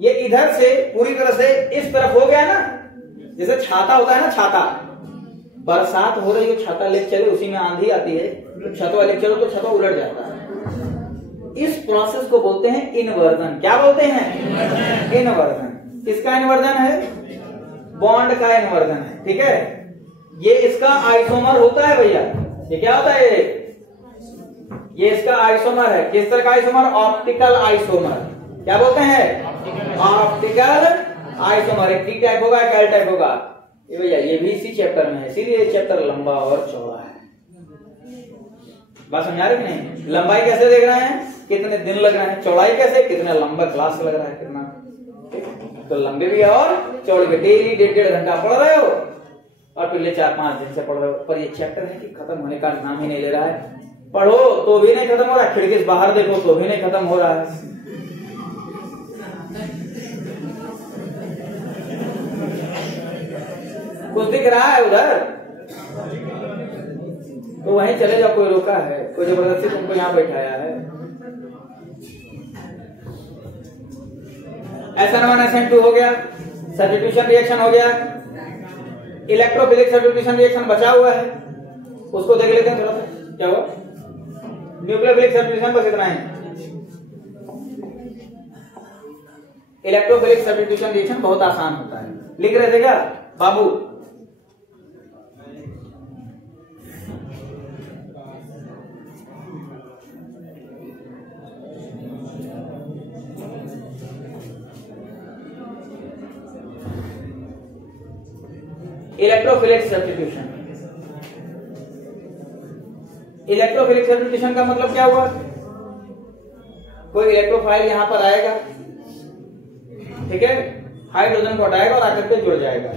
ये इधर से पूरी तरह से इस तरफ हो गया ना, जैसे छाता होता है ना, छाता, बरसात हो रही है, छाता लेके चले, उसी में आंधी आती है तो छतवा लेके चलो तो छतवा उलट जाता है। इस प्रोसेस को बोलते हैं इनवर्जन। क्या बोलते हैं? इनवर्जन। किसका इनवर्जन है? बॉन्ड का इनवर्जन है। ठीक है, ये इसका आइसोमर होता है भैया। ये क्या होता है? ये इसका आइसोमर है। किस तरह का आइसोमर? Optical isomer. क्या बोलते हैं? Optical isomer. एक टी टाइप होगा, एक एल टाइप होगा। ये भैया ये भी इसी चैप्टर में है, इसीलिए ये चैप्टर लंबा और चौड़ा है। बात समझा रहे कि नहीं? लंबाई कैसे देख रहे हैं, कितने दिन लग रहे हैं, चौड़ाई कैसे, कितना लंबा क्लास लग रहा है, कितना। तो लंबे भी है और चौड़े भी। डेली 1.5 घंटा पढ़ रहे हो और पिछले 4-5 दिन से पढ़ रहे हो, पर ये चैप्टर है कि खत्म होने का नाम ही नहीं ले रहा है। पढ़ो तो भी नहीं खत्म हो रहा है, खिड़की से बाहर देखो तो भी नहीं खत्म हो रहा है। कुछ दिख रहा है उधर तो वहीं चले जाओ, कोई रोका है? कोई जबरदस्ती तुमको यहाँ बैठाया है? SN1 SN2 हो गया, सब्स्टिट्यूशन रिएक्शन हो गया। इलेक्ट्रोफिलिक सब्स्टिट्यूशन रिएक्शन बचा हुआ है, उसको देख लेते हैं थोड़ा सा क्या हुआ। न्यूक्लियोफिलिक सब्स्टिट्यूशन बस इतना है। इलेक्ट्रोफिलिक सब्स्टिट्यूशन रिएक्शन बहुत आसान होता है। लिख रहे थे क्या बाबू? Electrophilic substitution. इलेक्ट्रोफिलिक सब्स्टिट्यूशन का मतलब क्या हुआ? कोई इलेक्ट्रोफाइल यहां पर आएगा, ठीक है, हाइड्रोजन को हटाएगा और आकर के जुड़ जाएगा।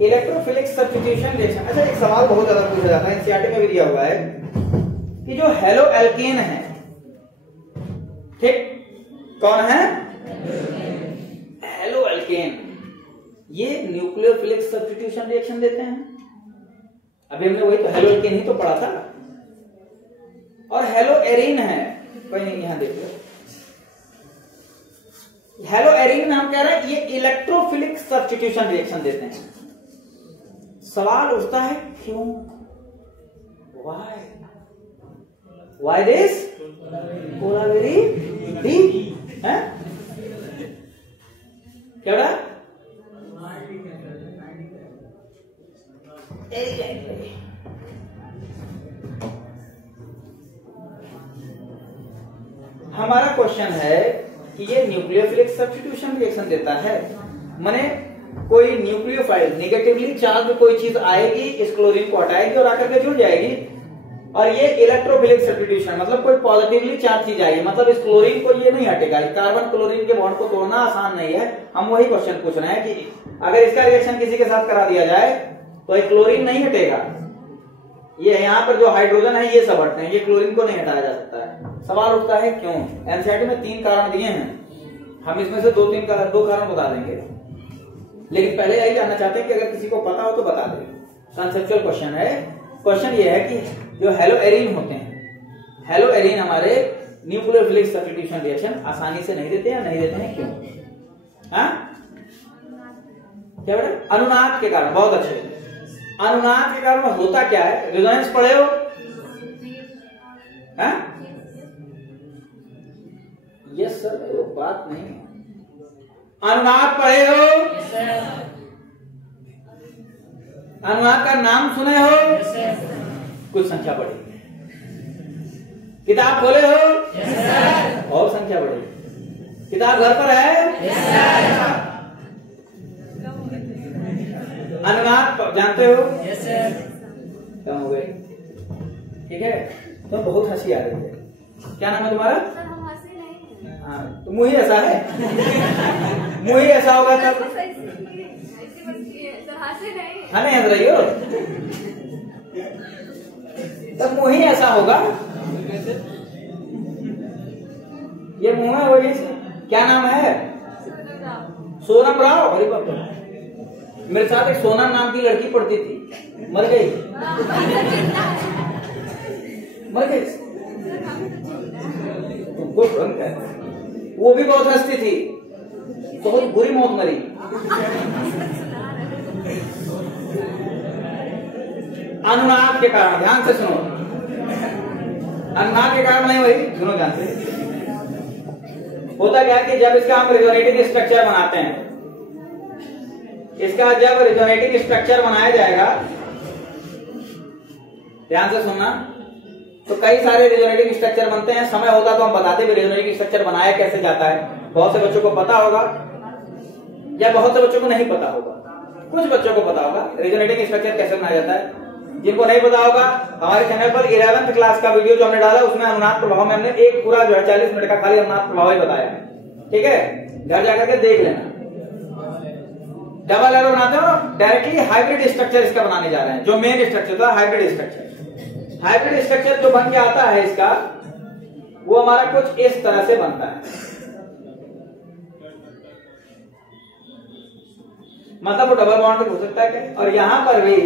Electrophilic substitution reaction. अच्छा, एक सवाल बहुत ज्यादा पूछा जाता है, एनसीईआरटी में भी दिया हुआ है कि जो हेलो एल्केन है, ठीक, कौन है? हेलो एल्केन, ये न्यूक्लियोफिलिक सब्स्टिट्यूशन रिएक्शन देते हैं। अभी हमने वही तो हेलो एल्केन ही तो पढ़ा था। और हेलो एरीन है, कोई नहीं, यहां देख लो। हेलो एरीन में हम कह रहे हैं ये इलेक्ट्रोफिलिक सब्स्टिट्यूशन रिएक्शन देते हैं। सवाल उठता है क्यों? वाई दिस वेरी डीप है क्या बड़ा? हमारा क्वेश्चन है कि ये न्यूक्लियोफिलिक सब्स्टिट्यूशन रिएक्शन देता है, माने कोई न्यूक्लियोफाइल नेगेटिवली चार्ज कोई चीज आएगी, इस क्लोरीन को हटाएगी और आकर के जुड़ जाएगी। और ये इलेक्ट्रोफिलिक सब्स्टिट्यूशन मतलब कोई पॉजिटिवली चार्ज चीज आएगी, मतलब इस क्लोरीन को ये नहीं हटेगा। कार्बन क्लोरीन के बॉन्ड को तोड़ना आसान नहीं है। हम वही क्वेश्चन पूछ रहे हैं कि अगर इसका रिएक्शन किसी के साथ करा दिया जाए तो ये क्लोरीन नहीं हटेगा। ये यहाँ पर जो हाइड्रोजन है ये सब हटते हैं, ये क्लोरीन को नहीं हटाया जा सकता है। सवाल उठता है क्यों? एनसीईआरटी में 3 कारण दिए हैं। हम इसमें से दो कारण बता देंगे, लेकिन पहले यही जानना चाहते हैं कि अगर किसी को पता हो तो बता दे। कंसेप्चुअल क्वेश्चन है। क्वेश्चन ये है कि जो हेलोएरिन होते हैं, हेलोएरिन हमारे न्यूक्लियोफिलिक सब्स्टिट्यूशन रिएक्शन आसानी से नहीं देते हैं, नहीं देते हैं क्यों? हाँ क्या बेटा? अनुनाद के कारण। बहुत अच्छे। अनुनाद के कारण होता क्या है? रेजोनेंस पढ़े हो? यस सर, वो बात नहीं है। अनुनाद पढ़े हो? अनुनाद का नाम सुने हो? कुछ संख्या बढ़ेगी। किताब खोले हो? और संख्या बढ़ेगी। किताब घर पर है? अनुनाद जानते हो? कम हो गए। ठीक है, तो बहुत हंसी आ रही है। क्या नाम है तुम्हारा? हाँ, तो मुंह ही ऐसा है। मुंह ही ऐसा होगा तब। हाँ नहीं हंस रही हो, तब मुंह ही ऐसा होगा। ये मुंह है वही। क्या नाम है? सोनम राव। अरे बाप रे, मेरे साथ एक सोनम नाम की लड़की पढ़ती थी, मर गई। मर गई। तुमको भ्रम है। वो भी बहुत हंसती थी, बहुत बुरी मौत मरी। अनुनाद के कारण, ध्यान से सुनो। अनुनाद के कारण नहीं, वही सुनो ध्यान से। होता क्या है कि जब इसका हम रेजोनेटिंग स्ट्रक्चर बनाते हैं, इसका जब रेजोनेटिंग स्ट्रक्चर बनाया जाएगा, ध्यान से सुनना, तो कई सारे रेजोनेटिंग स्ट्रक्चर बनते हैं। समय होता तो हम बताते भी रेजोनेटिंग स्ट्रक्चर बनाया कैसे जाता है। बहुत से बच्चों को पता होगा या बहुत से बच्चों को नहीं पता होगा। कुछ बच्चों को पता होगा रेजोनेटिंग स्ट्रक्चर कैसे बनाया जाता है। जिनको नहीं पता होगा, हमारे चैनल पर 11th क्लास का वीडियो जो हमने डाला उसमें अनुनाद प्रभाव में हमने एक पूरा जो है 40 मिनट का खाली अनुनाद प्रभाव ही बताया है। ठीक है, घर जाकर के देख लेना। डबल एरो बनाते हो, डायरेक्टली हाइब्रिड स्ट्रक्चर इसका बनाने जा रहे हैं। जो मेन स्ट्रक्चर था हाइब्रिड स्ट्रक्चर, हाइब्रिड स्ट्रक्चर जो बन के आता है इसका, वो हमारा कुछ इस तरह से बनता है। मतलब वो डबल बॉन्ड हो सकता है क्या? और यहां पर भी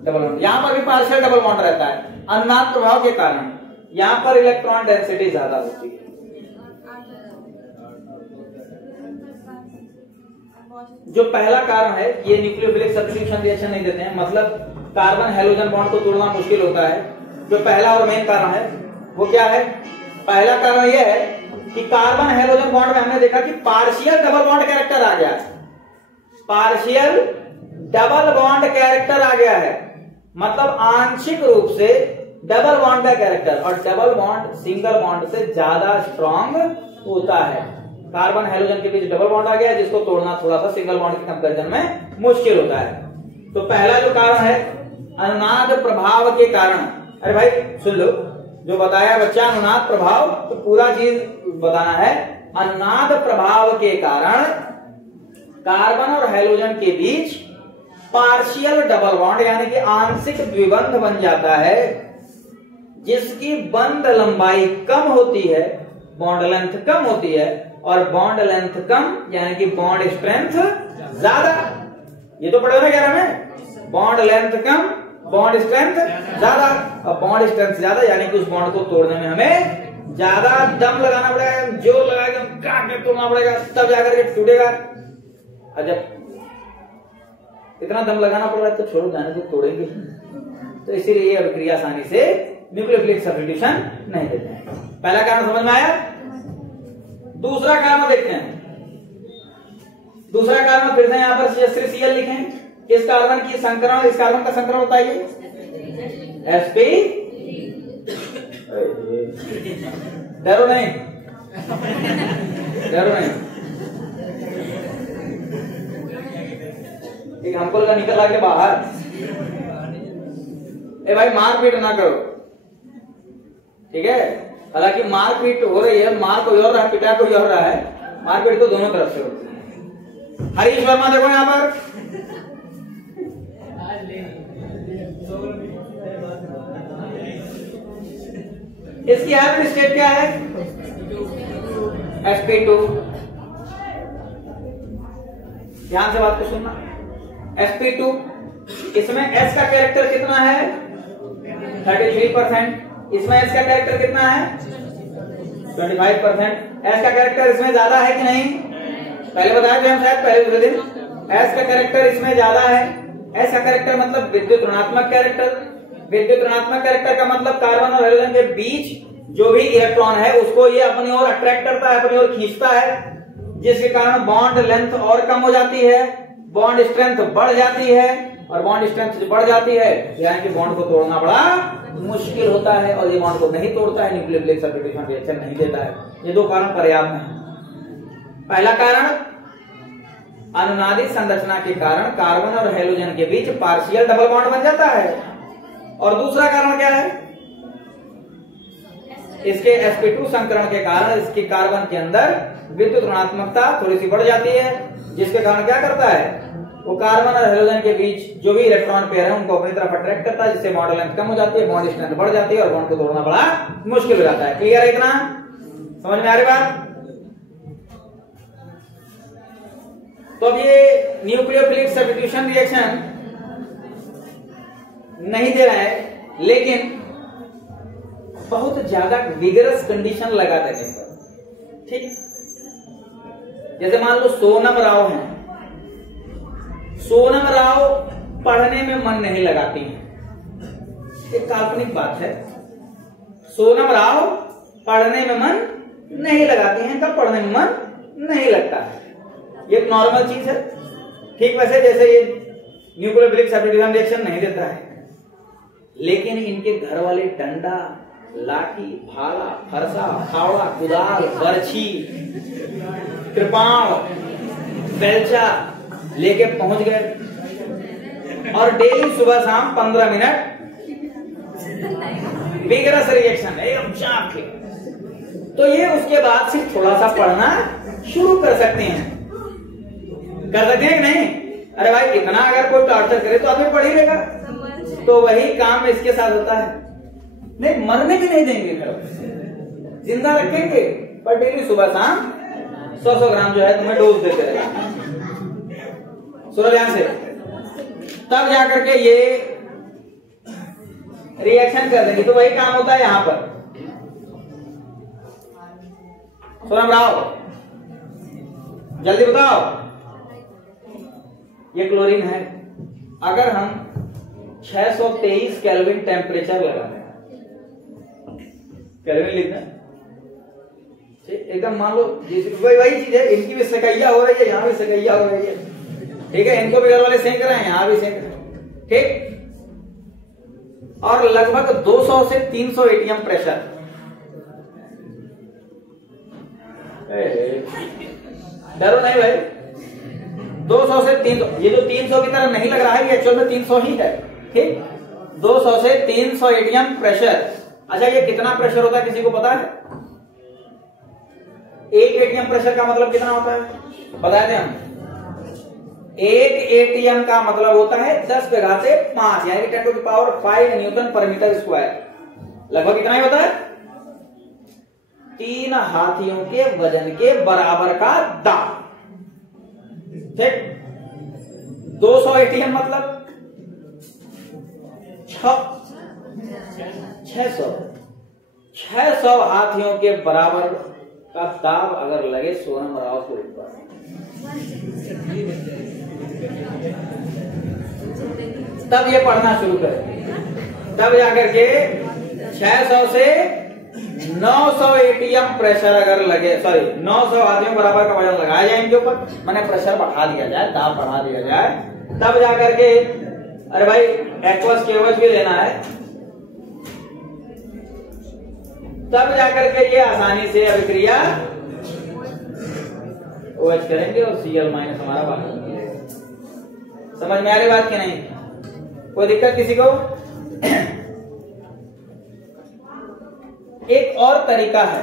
डबल बॉन्ड, यहां पर भी पार्शियल डबल बॉन्ड रहता है। अनुनाद प्रभाव के कारण यहां पर इलेक्ट्रॉन डेंसिटी ज्यादा होती है। जो पहला कारण है, ये न्यूक्लियोफिलिक सब्स्टिट्यूशन रिएक्शन नहीं देते हैं, मतलब कार्बन हेलोजन बॉन्ड को तोड़ना मुश्किल होता है। जो पहला और मेन कारण है वो क्या है? पहला कारण यह है कि कार्बन हेलोजन बॉन्ड में हमने देखा कि पार्शियल डबल बॉन्ड कैरेक्टर आ गया है। पार्शियल डबल बॉन्ड कैरेक्टर आ गया है, मतलब आंशिक रूप से डबल बॉन्ड का कैरेक्टर। और डबल बॉन्ड सिंगल बॉन्ड से ज्यादा स्ट्रॉन्ग होता है। कार्बन हेलोजन के बीच डबल बॉन्ड आ गया है, जिसको तोड़ना थोड़ा सा सिंगल बॉन्ड के कंपैरिजन में मुश्किल होता है। तो पहला जो कारण है अनुनाद प्रभाव के कारण। अरे भाई सुन लो, जो बताया बच्चा अनुनाद प्रभाव, तो पूरा चीज बताना है। अनुनाद प्रभाव के कारण कार्बन और हेलोजन के बीच पार्शियल डबल बॉन्ड यानी कि आंशिक द्विबंध बन जाता है, जिसकी बंध लंबाई कम होती है, बॉन्ड लेंथ कम होती है, और बॉन्ड लेंथ कम यानी कि बॉन्ड स्ट्रेंथ ज्यादा। ये तो पढ़े हो ना 11 में? बॉन्ड लेंथ कम, बॉन्ड स्ट्रेंथ ज्यादा। और बॉन्ड स्ट्रेंथ ज्यादा यानी कि उस बॉन्ड को तोड़ने में हमें ज्यादा दम लगाना पड़ेगा, जोर लगाकर काट के तोड़ना पड़ेगा, तब जाकर के टूटेगा। और जब इतना दम लगाना पड़ रहा है तो छोड़ो, जाने तो तोड़ेंगे। तो इसीलिए ये अभिक्रिया आसानी से न्यूक्लियोफिलिक सब्स्टिट्यूशन नहीं देते हैं। पहला कारण समझ में आया? दूसरा कारण देखते हैं। दूसरा कारण फिर से यहां पर Cl लिखें। इस कार्बन की संकरण, इस कार्बन का संकरण बताइए sp। डरो नहीं, डरो नहीं। एक हमको लगा निकल आके बाहर। ए भाई मारपीट ना करो, ठीक है? हालांकि मारपीट हो रही है, मार कोई और रहा है, पिटा कोई और रहा है। मारपीट तो दोनों तरफ से होती है। हरीश वर्मा देखो यहां पर, इसकी हाइब्रिड स्टेट क्या है? sp2, ध्यान से बात को सुनना। sp2 इसमें s का कैरेक्टर कितना है 33%, इसमें s का कैरेक्टर कितना है 25%। s का कैरेक्टर इसमें ज्यादा है कि नहीं, पहले बताया थे हम शायद पहले दूसरे दिन, s का कैरेक्टर इसमें ज्यादा है। s का कैरेक्टर मतलब विद्युत ऋणात्मक कैरेक्टर। विद्युत ऋणात्मक कैरेक्टर का मतलब कार्बन और हाइड्रोजन के बीच जो भी इलेक्ट्रॉन है उसको ये अपनी ओर अट्रैक्ट करता है, अपनी ओर खींचता है, जिसके कारण बॉन्ड लेंथ और कम हो जाती है, बॉन्ड स्ट्रेंथ बढ़ जाती है, और बॉन्ड स्ट्रेंथ बढ़ जाती है यानी कि बॉन्ड को तोड़ना बड़ा मुश्किल होता है, और ये बॉन्ड को नहीं तोड़ता है, न्यूक्लियोफिलिक सब्स्टिट्यूशन रिएक्शन नहीं देता है। ये दो कारण पर्याप्त हैं। पहला कारण अनुनादित संरचना के कारण कार्बन और हाइड्रोजन के बीच पार्शियल डबल बॉन्ड बन जाता है, और दूसरा कारण क्या है, इसके sp2 संकरण के कारण इसके कार्बन के अंदर विद्युत ऋणात्मकता थोड़ी सी बढ़ जाती है, जिसके कारण क्या करता है वो कार्बन और हाइड्रोजन के बीच जो भी इलेक्ट्रॉन पेयर है उनको अपनी तरफ अट्रैक्ट करता है, जिससे बॉन्ड लेंथ कम हो जाती है, बॉन्ड स्ट्रेंथ बढ़ जाती है, और बॉन्ड को तोड़ना बड़ा मुश्किल हो जाता है। क्लियर है इतना, समझ में आ रही बात? तो अब ये न्यूक्लियोफिलिक सब्स्टिट्यूशन रिएक्शन नहीं दे रहा है, लेकिन बहुत ज्यादा विगरस कंडीशन लगा देने पर, ठीक, जैसे मान लो सोनम राव है, सोनम राव पढ़ने में मन नहीं लगाती हैं, एक काल्पनिक बात है, सोनम राव पढ़ने में मन नहीं लगाती हैं, इनका पढ़ने में मन नहीं लगता है, ये एक नॉर्मल चीज है। ठीक वैसे जैसे ये न्यूक्लियोफिलिक सब्स्टिट्यूशन रिएक्शन नहीं देता है, लेकिन इनके घर वाले डंडा, लाठी, भाला, फरसा, फावड़ा, कुदाल, बर्छी, कृपाण, बेलचा लेके पहुंच गए, और डेली सुबह शाम 15 मिनट विगरस रिएक्शन है एकदम चाप के, तो ये उसके बाद से थोड़ा सा पढ़ना शुरू कर सकते हैं। कर सकते हैं कि नहीं? अरे भाई इतना अगर कोई टॉर्चर करे तो आदमी पढ़ ही लेगा, तो वही काम इसके साथ होता है। नहीं, मरने भी नहीं देंगे, जिंदा रखेंगे, पर डेली सुबह शाम 100-100 ग्राम जो है तुम्हें डोज देते रहेगा। सुनो ध्यान से, तब जाकर के ये रिएक्शन कर देंगे, तो वही काम होता है यहां पर। सोनम राव जल्दी बताओ, ये क्लोरीन है, अगर हम 623 केल्विन टेम्परेचर लगा दें, केल्विन लिखना एकदम, मान लो वही चीज है, इनकी भी सकैया हो रही है, यहाँ भी सकैया हो रही है, ठीक है, इनको भी घर वाले सेंक रहे हैं, यहाँ भी सेंक रहे हैं, ठीक, और लगभग 200 से 300 एटीएम प्रेशर, डरो नहीं भाई, 200 से 300, ये जो 300 की तरह नहीं लग रहा है, ये एक्चुअल में 300 ही है, ठीक, 200 से 300 एटीएम प्रेशर। अच्छा, ये कितना प्रेशर होता है किसी को पता है? एक एटीएम प्रेशर का मतलब कितना होता है बता दें हम? एक एटीएम का मतलब होता है 10⁵ यानी कि 10⁵ न्यूटन पर मीटर स्क्वायर। लगभग कितना ही होता है? 3 हाथियों के वजन के बराबर का दाब, ठीक। 200 एटीएम मतलब 600 हाथियों के बराबर का दाब अगर लगे सोनम राव के ऊपर, तब ये पढ़ना शुरू करें, तब जाकर के 600 से 900 एटीएम प्रेशर अगर लगे, सॉरी 900 हाथियों बराबर का वजन लगाया जाए इनके ऊपर, मैंने प्रेशर बढ़ा दिया जाए, दाब बढ़ा दिया जाए, तब जाकर के, अरे भाई एक्वस केवच भी लेना है, तब जाकर के ये आसानी से अभिक्रिया OH करेंगे और Cl- हमारा बाहर निकलेगा। समझ में आ रही बात कि नहीं? कोई दिक्कत किसी को? एक और तरीका है,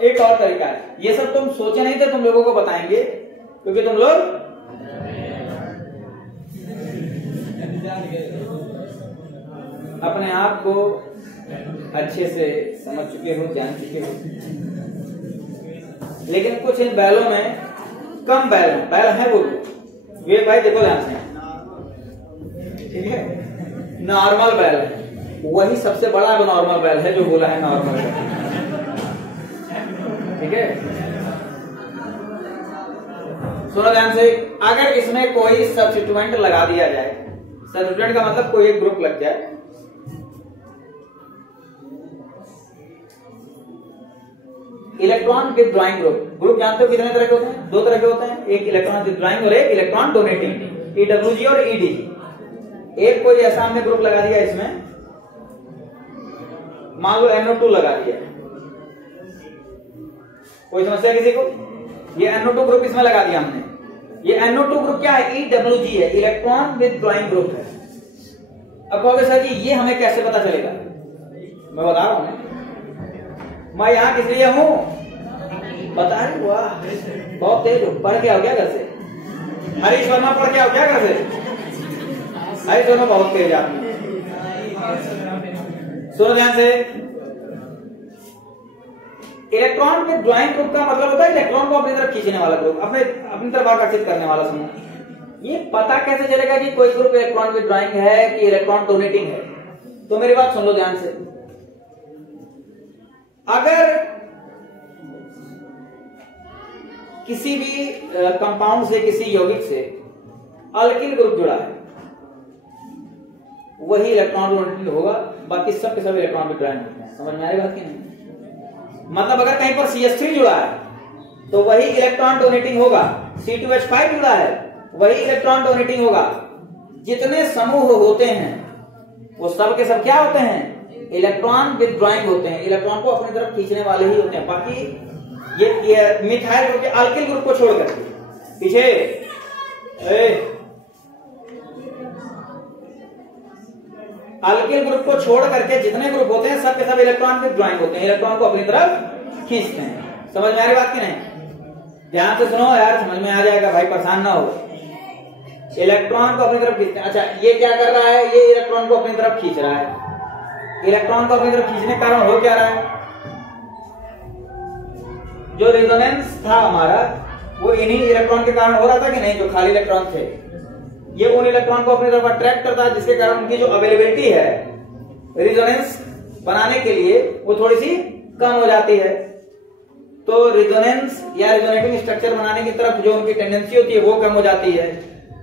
एक और तरीका है, ये सब तुम सोचे नहीं थे, तुम लोगों को बताएंगे, क्योंकि तुम लोग अपने आप को अच्छे से समझ चुके हो, जान चुके हो। लेकिन कुछ इन बैलों में कम बैल है वो ये भाई देखो ध्यान से, ठीक है, नॉर्मल बैल है, वही सबसे बड़ा नॉर्मल बैल है जो बोला है नॉर्मल बैल, ठीक है। सुनो ध्यान से, अगर इसमें कोई सब्स्टिट्यूएंट लगा दिया जाए, सब्स्टिट्यूएंट का मतलब कोई एक ग्रुप लग जाए, इलेक्ट्रॉन विथड्रॉइंग ग्रुप जानते हो कितने तरह के होते हैं? 2 तरह के होते हैं, एक इलेक्ट्रॉन विथड्रॉइंग और एक इलेक्ट्रॉन डोनेटिंग, EWG और EDG। एक कोई ऐसा हमने ग्रुप लगा दिया इसमें, मान लो NO2 लगा दिया, कोई समस्या किसी को? ये NO2 ग्रुप इसमें लगा दिया हमने, ये NO2 ग्रुप क्या है? EWG है, इलेक्ट्रॉन विथड्रॉइंग ग्रुप है। अब कहोगे सर जी ये हमें कैसे पता चलेगा? मैं बता रहा हूं, मैं यहाँ किस लिए हूँ बता रही। वाह बहुत तेज हो, पढ़ के आओ क्या घर से? हरीश वर्मा पढ़ के आओ क्या घर से? हरीश वर्मा बहुत तेज आदमी। सुनो ध्यान से, इलेक्ट्रॉन में ड्राइंग ग्रुप का मतलब होता है इलेक्ट्रॉन को अपनी तरफ खींचने वाला ग्रुप, अपनी तरफ आकर्षित करने वाला समूह। ये पता कैसे चलेगा कि कोई ग्रुप इलेक्ट्रॉन विद ड्राइंग है कि इलेक्ट्रॉन डोनेटिंग है? तो मेरी बात सुन लो ध्यान से, अगर किसी भी कंपाउंड से, किसी यौगिक से अल्किल ग्रुप जुड़ा है, वही इलेक्ट्रॉन डोनेटिंग होगा, बाकी सब के सब इलेक्ट्रॉन विद ड्राइंग होते हैं। समझ में आ रही बात की नहीं? मतलब अगर कहीं पर CH3 जुड़ा है तो वही इलेक्ट्रॉन डोनेटिंग होगा, C2H5 जुड़ा है वही इलेक्ट्रॉन डोनेटिंग होगा। जितने समूह होते हैं वो सब के सब क्या होते हैं? इलेक्ट्रॉन विथड्रॉइंग होते हैं, इलेक्ट्रॉन को अपनी तरफ खींचने वाले ही होते हैं। बाकी ये मिथाइल ग्रुप के अल्किल ग्रुप को छोड़ करके पीछे अल्किल ग्रुप को छोड़ करके जितने ग्रुप होते हैं सब के सब इलेक्ट्रॉन विथड्रॉइंग होते हैं, इलेक्ट्रॉन को अपनी तरफ खींचते हैं। समझ में आ रही बात की नहीं? ध्यान से सुनो यार, समझ में आ जाएगा भाई, परेशान ना हो। इलेक्ट्रॉन को अपनी तरफ खींचते हैं। अच्छा ये क्या कर रहा है? ये इलेक्ट्रॉन को अपनी तरफ खींच रहा है। इलेक्ट्रॉन को अपनी तरफ खींचने के कारण हो क्या रहा है? जो रेजोनेंस था हमारा वो इन्हीं इलेक्ट्रॉन के कारण हो रहा था कि नहीं? जो खाली इलेक्ट्रॉन थे ये उन इलेक्ट्रॉन को अपनी तरफ अट्रैक्ट करता है, जिसके कारण उनकी जो अवेलेबिलिटी है रेजोनेंस बनाने के लिए वो थोड़ी सी कम हो जाती है। तो रेजोनेंस या रेजोनेटिंग स्ट्रक्चर बनाने की तरफ जो उनकी टेंडेंसी होती है वो कम हो जाती है,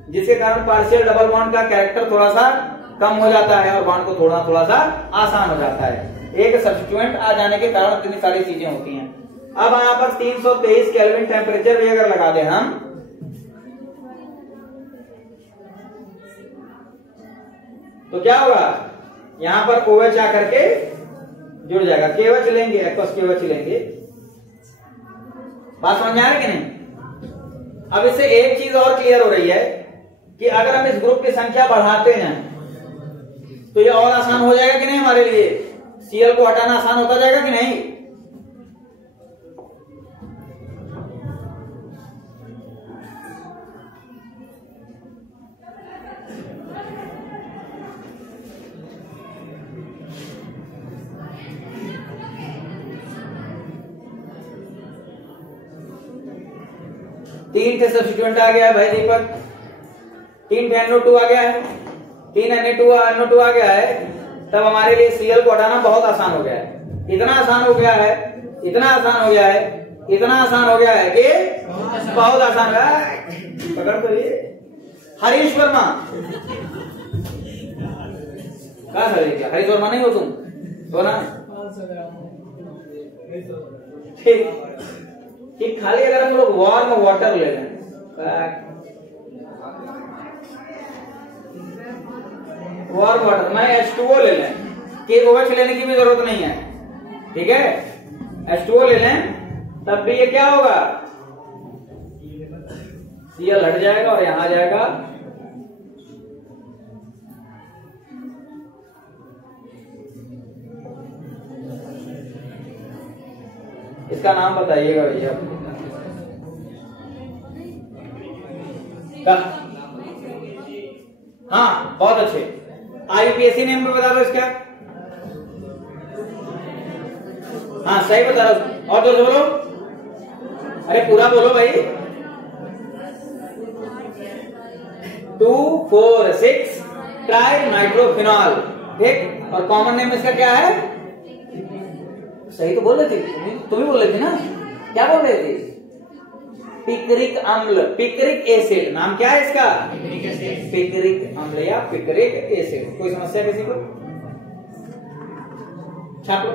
जिसके कारण पार्शियल डबल बॉन्ड का कैरेक्टर थोड़ा सा कम हो जाता है और बॉन्ड को थोड़ा सा आसान हो जाता है। एक सब्स्टिट्यूएंट आ जाने के कारण इतनी सारी चीजें होती हैं। अब यहाँ पर 323 केल्विन टेम्परेचर भी अगर लगा दें हम, तो क्या होगा? यहां पर OH आकर के जुड़ जाएगा, KOH लेंगे, एक्वस KOH लेंगे। बात समझ में आ रही कि नहीं? अब इससे एक चीज और क्लियर हो रही है कि अगर हम इस ग्रुप की संख्या बढ़ाते हैं तो ये और आसान हो जाएगा कि नहीं हमारे लिए? Cl को हटाना आसान होता जाएगा कि नहीं? तीन थे सब्स्टिट्यूएंट आ गया है भाई दीपक, 3 NO2 आ गया है, 3 NO2 आ गया है, तब हमारे लिए Cl को हटाना बहुत आसान हो गया है। इतना आसान हो गया है, इतना आसान हो गया है, इतना आसान हो गया है कि बहुत आसान है। पकड़ तो ये हरीश वर्मा कहा सर? क्या हरीश वर्मा नहीं हो तुम? हो ना? ठीक, खाली अगर हम लोग वार्म वाटर ले लें, वार्म वाटर, मैं H2O ले लें, KOH लेने की भी जरूरत नहीं है, ठीक है? H2O ले लें, तब भी ये क्या होगा? Cl हट जाएगा और यहां आ जाएगा इसका नाम बताइएगा भैया। हाँ बहुत अच्छे, IUPAC नेम पे बता दो इसका। हाँ सही बता रहा हूं, और तो बोलो अरे पूरा बोलो भाई। 2,4,6 ट्राई नाइट्रोफिनॉल, ठीक। और कॉमन नेम इसका क्या है? सही तो बोल रहे थे, तुम ही बोल रहे थे ना, क्या बोल रहे थे? पिक्रिक अम्ल, पिक्रिक एसिड, नाम क्या है इसका? पिक्रिक अम्ल या पिक्रिक एसिड। कोई समस्या किसी को? छाप लो।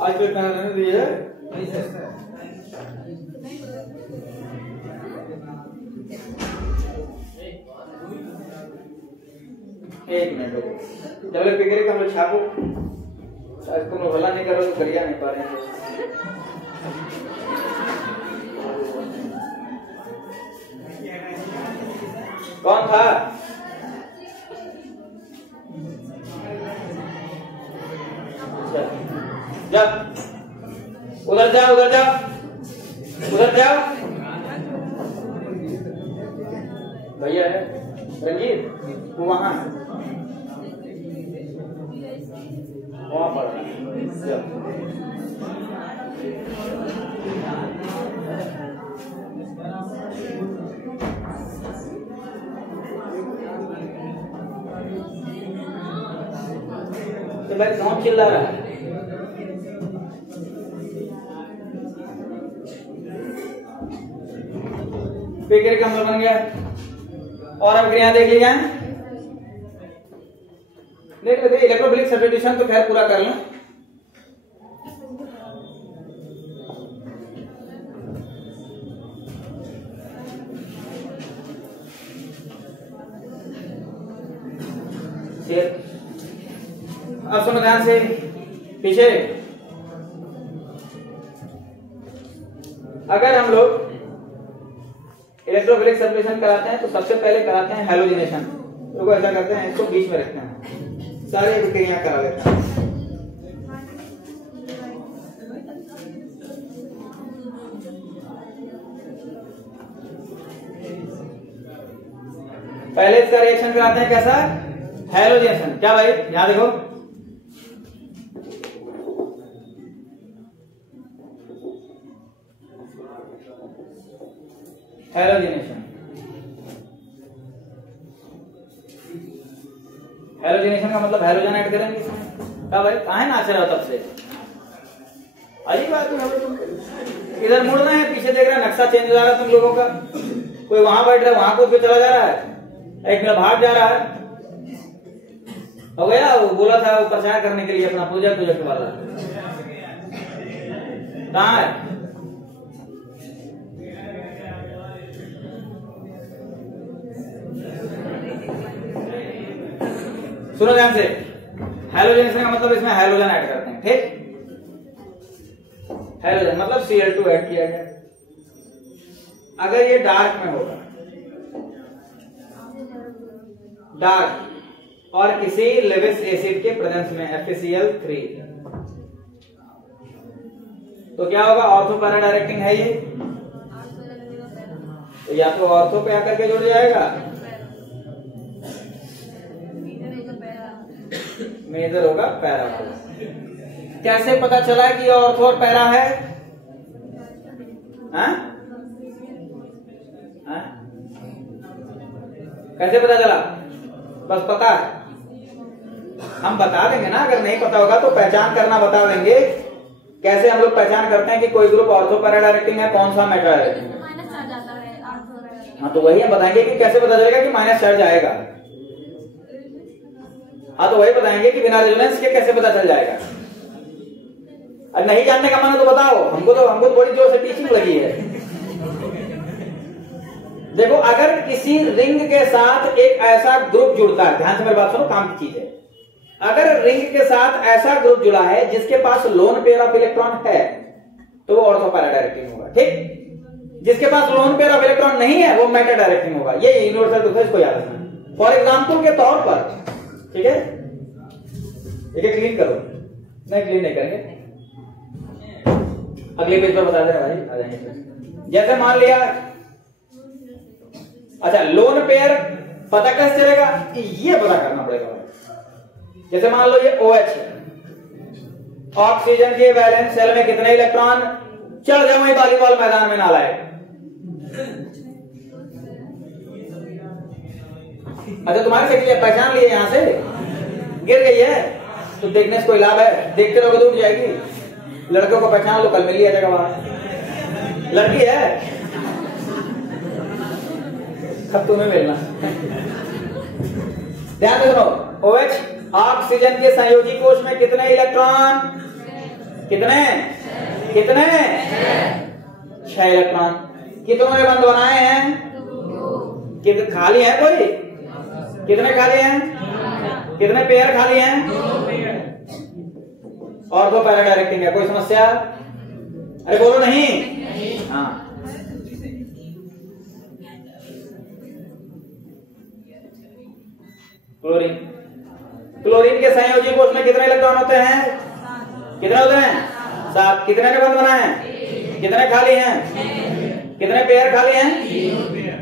आज फिर कहा रहने दीजिए। एक मिनट रुको, जब पिक्रिक हम लोग छापो, तुम लोग भला नहीं करो तो करिया नहीं पा रहे हैं। कौन था? जब उधर जाओ, उधर जाओ, उधर जाओ। भैया है रंजीत, वो वहां पड़ रहा है। तो भाई कौन चिल्ला रहा है? पिक्रिक अम्ल बन गया। और अब क्रिया देख लीजिए, देख लेते। इलेक्ट्रोफिलिक सब्स्टिट्यूशन तो खैर पूरा कर लें। अब सुनो ध्यान से पीछे। अगर हम लोग इलेक्ट्रोफिलिक सब्स्टिट्यूशन कराते हैं तो सबसे पहले कराते हैं हैलोजिनेशन। तो ऐसा करते हैं, इसको बीच में रखते हैं, सारे विक्रियाएं करा लेते हैं। पहले इसका रिएक्शन कराते हैं कैसा? हैलोजिनेशन। क्या भाई यहां देखो, हैलोजिनेशन। हैलोजिनेशन का मतलब हैलोजन ऐड करेंगे इसमें। क्या भाई कहां नाच रहा हो तब से? अजीब बात है। इधर मुड़ना है, पीछे देख रहा है, नक्शा चेंज हो जा रहा है तुम लोगों का। कोई वहां बैठ रहा है, वहां कूद के चला जा रहा है, एक मेरा भाग जा रहा है। हो गया, वो बोला था वो प्रचार करने के लिए अपना प्रोजेक्ट वाला। कहां है? सुनो ध्यान से। हैलोजनेशन का मतलब इसमें हैलोजन ऐड करते हैं, ठीक। हैलोजन मतलब Cl2 ऐड किया गया। अगर ये डार्क में होगा, डार्क और किसी लेविस एसिड के प्रेजेंस में FeCl3, तो क्या होगा? ऑर्थो पैरा डायरेक्टिंग है ये, तो या तो ऑर्थो पे आकर के जुड़ जाएगा, मेजर होगा पैरा। कैसे पता चला कि ये ऑर्थो और पैरा है? हाँ? हाँ? कैसे पता चला? बस पता है, हम बता देंगे ना। अगर नहीं पता होगा तो पहचान करना बता देंगे। कैसे हम लोग पहचान करते हैं कि कोई ग्रुप ऑर्थो पैरा डायरेक्टिंग है, कौन सा मेटा है? हाँ, तो वही हम बताएंगे कि कैसे पता चलेगा कि माइनस चार्ज आएगा। हाँ, तो वही बताएंगे कि बिना रेजोनेंस के कैसे पता चल जाएगा। और नहीं जानने का मन है तो बताओ, हमको तो बड़ी जोर से टीचिंग लगी है। देखो, अगर किसी रिंग के साथ एक ऐसा ग्रुप जुड़ता है, ध्यान से मेरी बात सुनो, काम की चीज है। अगर रिंग के साथ ऐसा ग्रुप जुड़ा है जिसके पास लोन पेयर ऑफ इलेक्ट्रॉन है, तो वो ऑर्थो पैरा डायरेक्टिंग होगा, ठीक। जिसके पास लोन पेयर ऑफ इलेक्ट्रॉन नहीं है वो मेटा डायरेक्टिंग होगा। ये यूनिवर्सल ट्रूथ है, इसको याद रखना। फॉर एग्जाम्पल के तौर पर, ठीक है, इसे क्लीन करो। नहीं, क्लीन नहीं करेंगे, अगले पेज पर बता दे रहे भाई, आ जाएंगे। जैसे मान लिया, अच्छा, लोन पेयर पता कैसे चलेगा? ये पता करना पड़ेगा। जैसे मान लो ये OH है, ऑक्सीजन के वैलेंस शेल में कितने इलेक्ट्रॉन? चल जाओ वही वॉलीबॉल मैदान में ना लाए। अच्छा तुम्हारी शक्ल पहचान लिए, यहां से गिर गई है तो देखने से कोई लाभ है? देखते रहोगे तो उठ जाएगी। लड़कों को पहचान लो, कल मिल लिया जाएगा वहां। लड़की है अब तुम्हें मिलना। ध्यान से सुनो, OH ऑक्सीजन के संयोजी कोश में कितने इलेक्ट्रॉन? कितने कितने? 6 इलेक्ट्रॉन। कितनों ने बंद बनाए हैं? कितने खाली है? कोई कितने खाली हैं? कितने पेयर खाली हैं? और 2 पैरा डायरेक्टिंग है। कोई समस्या? अरे बोलो नहीं। हाँ क्लोरीन, क्लोरीन के संयोजी कोश में कितने इलेक्ट्रॉन होते हैं? कितने होते हैं? 7। कितने ने बंद बनाए हैं? कितने खाली हैं? कितने पेयर खाली हैं?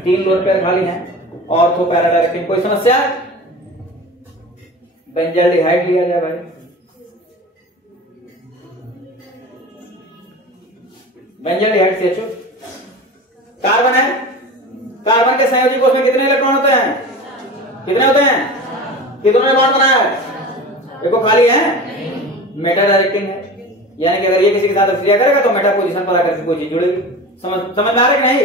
3 लोअर पेयर खाली हैं। और 2 पैरा डायरेक्टिंग। कोई समस्या? बेंजाल्डिहाइड लिया जाए भाई। Benzaldehyde CHO। कार्बन है, कार्बन के संयोजी कोश में कितने इलेक्ट्रॉन होते हैं? कितने होते हैं? कितनों ने बॉन्ड बनाया है? देखो खाली है, मेटा डायरेक्टिंग है। यानी कि अगर ये किसी के साथ क्रिया करेगा तो मेटा पोजीशन पर आकर के कोई चीज जुड़ेगी। समझ में आ रहा है कि नहीं?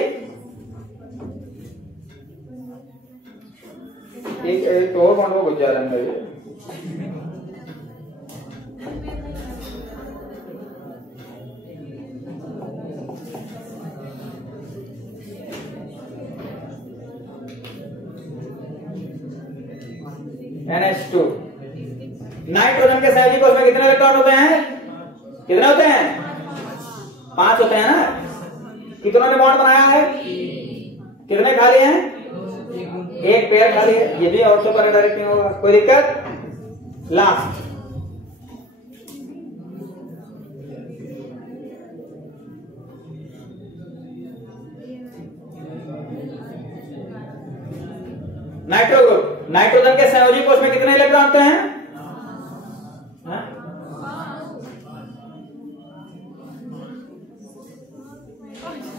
एक और बॉन्ड को गुजार अंदर NH2। नाइट्रोजन के संयोजी कोश में कितने इलेक्ट्रॉन होते हैं? कितने होते हैं? 5 होते हैं ना। कितनों ने बॉन्ड बनाया है? कितने खाली हैं? 1 पेयर खाली है। ये भी ऑर्थो पैरा डायरेक्टिंग होगा। कोई दिक्कत? Last nitro group. नाइट्रोजन के संयोजी कोश में कितने इलेक्ट्रॉन होते हैं?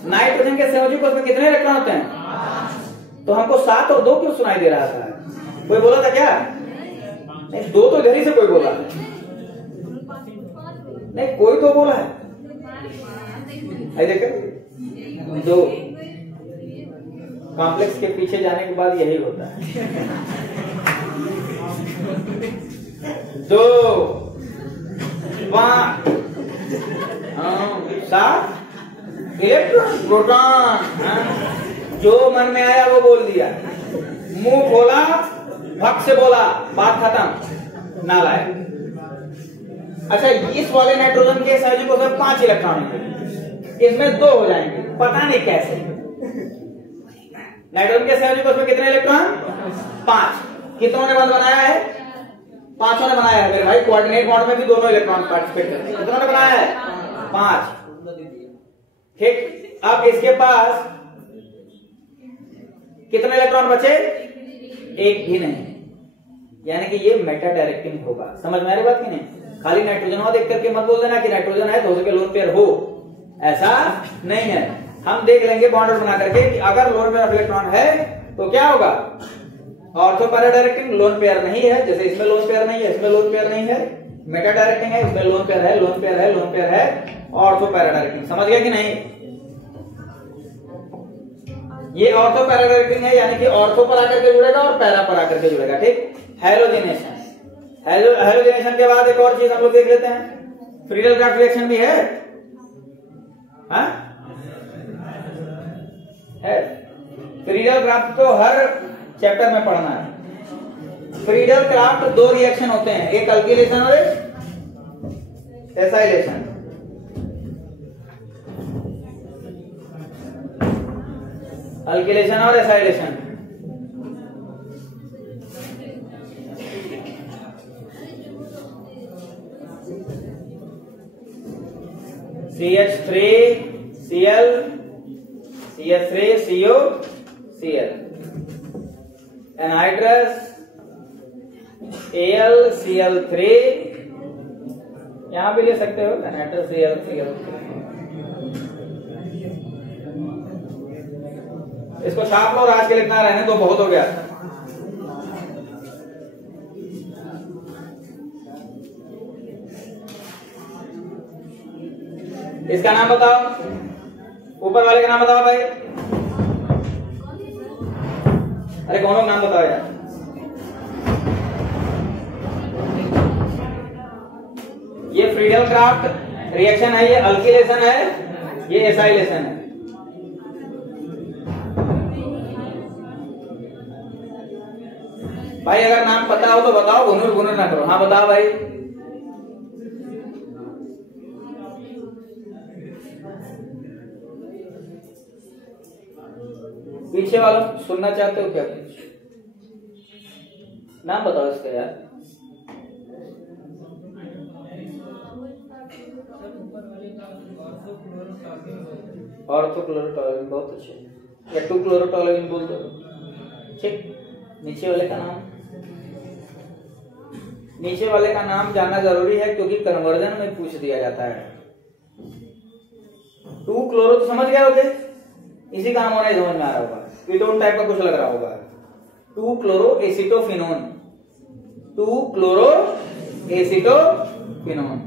नाइट्रोजन के संयोजी कोश में कितने इलेक्ट्रॉन होते हैं? तो हमको 7 और 2 क्यों सुनाई दे रहा था? कोई बोला था क्या? नहीं, 2 तो इधर ही से कोई बोला नहीं, कोई तो बोला है। देखो 2 कॉम्प्लेक्स के पीछे जाने के बाद यही होता है। 2 5 7 इलेक्ट्रॉन प्रोटॉन। जो मन में आया वो बोल दिया, मुंह खोला भक से बोला, बात खत्म, ना लाया। अच्छा इस वाले नाइट्रोजन के संयोजी कोश में 5 इलेक्ट्रॉन है, इसमें 2 हो जाएंगे, पता नहीं कैसे। नाइट्रोजन के संयोजी कोश में कितने इलेक्ट्रॉन? 5। कितनों ने बंद बनाया है? 5 ने बनाया है मेरे भाई। कोऑर्डिनेट बॉन्ड में भी दोनों इलेक्ट्रॉन पार्टिसिपेट करते हैं। कितनों ने बनाया है? 5। ठीक, अब इसके पास कितने इलेक्ट्रॉन बचे? 1 भी नहीं। यानी कि ये मेटा डायरेक्टिंग होगा। समझ में आ रही बात की नहीं? खाली नाइट्रोजन हो देख करके मत बोल देना कि नाइट्रोजन है तो हो सके लोन पेयर हो, ऐसा नहीं है। हम देख लेंगे बॉन्ड बना करके कि अगर लोन पेयर ऑफ इलेक्ट्रॉन है तो क्या होगा? Ortho para directing. Lone pair नहीं है, जैसे इसमें लोन पेयर नहीं है, इसमें लोन पेयर नहीं है। मेटा डायरेक्टिंग है, इसमें लोन पेयर है, लोन पेयर है, लोन पेयर है, ऑर्थो पैरा डायरेक्टिंग। समझ गया कि नहीं? ये ऑर्थो पैरा डायरेक्टिंग है, यानी कि ऑर्थो पर आकर के जुड़ेगा और पैरा पर आकर के जुड़ेगा। ठीक, हैलोजिनेशन। हैलोजिनेशन के बाद एक और चीज हम लोग देख लेते हैं, फ्रीडल क्राफ्ट रिएक्शन भी है। हाँ है, फ्रीडल क्राफ्ट तो हर चैप्टर में पढ़ना है। फ्रीडल क्राफ्ट 2 रिएक्शन होते हैं, एक अल्किलेशन और एक एसाइलेशन। अल्किलेशन और acylation. CH3 Cl CH3 CO Cl। Anhydrous AlCl3, यहां भी ले सकते हो एनहाइड्रस AlCl3। इसको छाप लो और आज के लिखना रहने तो बहुत हो गया। इसका नाम बताओ, ऊपर वाले का नाम बताओ भाई। अरे कौन लोग नाम बताओ यार। ये फ्रीडल क्राफ्ट रिएक्शन है, ये अल्किलेशन है, ये एसाइलेशन है। भाई अगर नाम पता हो तो बताओ, घुनुर घुनुर ना करो। हाँ बताओ भाई। पीछे वालों सुनना चाहते हो क्या कुछ? नाम बताओ इसका यार। ऑर्थोक्लोरोटोलुइन, बहुत अच्छे। या 2-क्लोरोटोलुइन बोल दो। ठीक, नीचे वाले का नाम, नीचे वाले का नाम जानना जरूरी है क्योंकि कन्वर्जन में पूछ दिया जाता है। 2-क्लोरो तो समझ गए होगे, इसी का नाम होना समझ में आ रहा होगा। कीटोन टाइप का कुछ लग रहा होगा। 2-क्लोरो एसिटोफिनोन, 2-क्लोरो एसिटोफिनोन।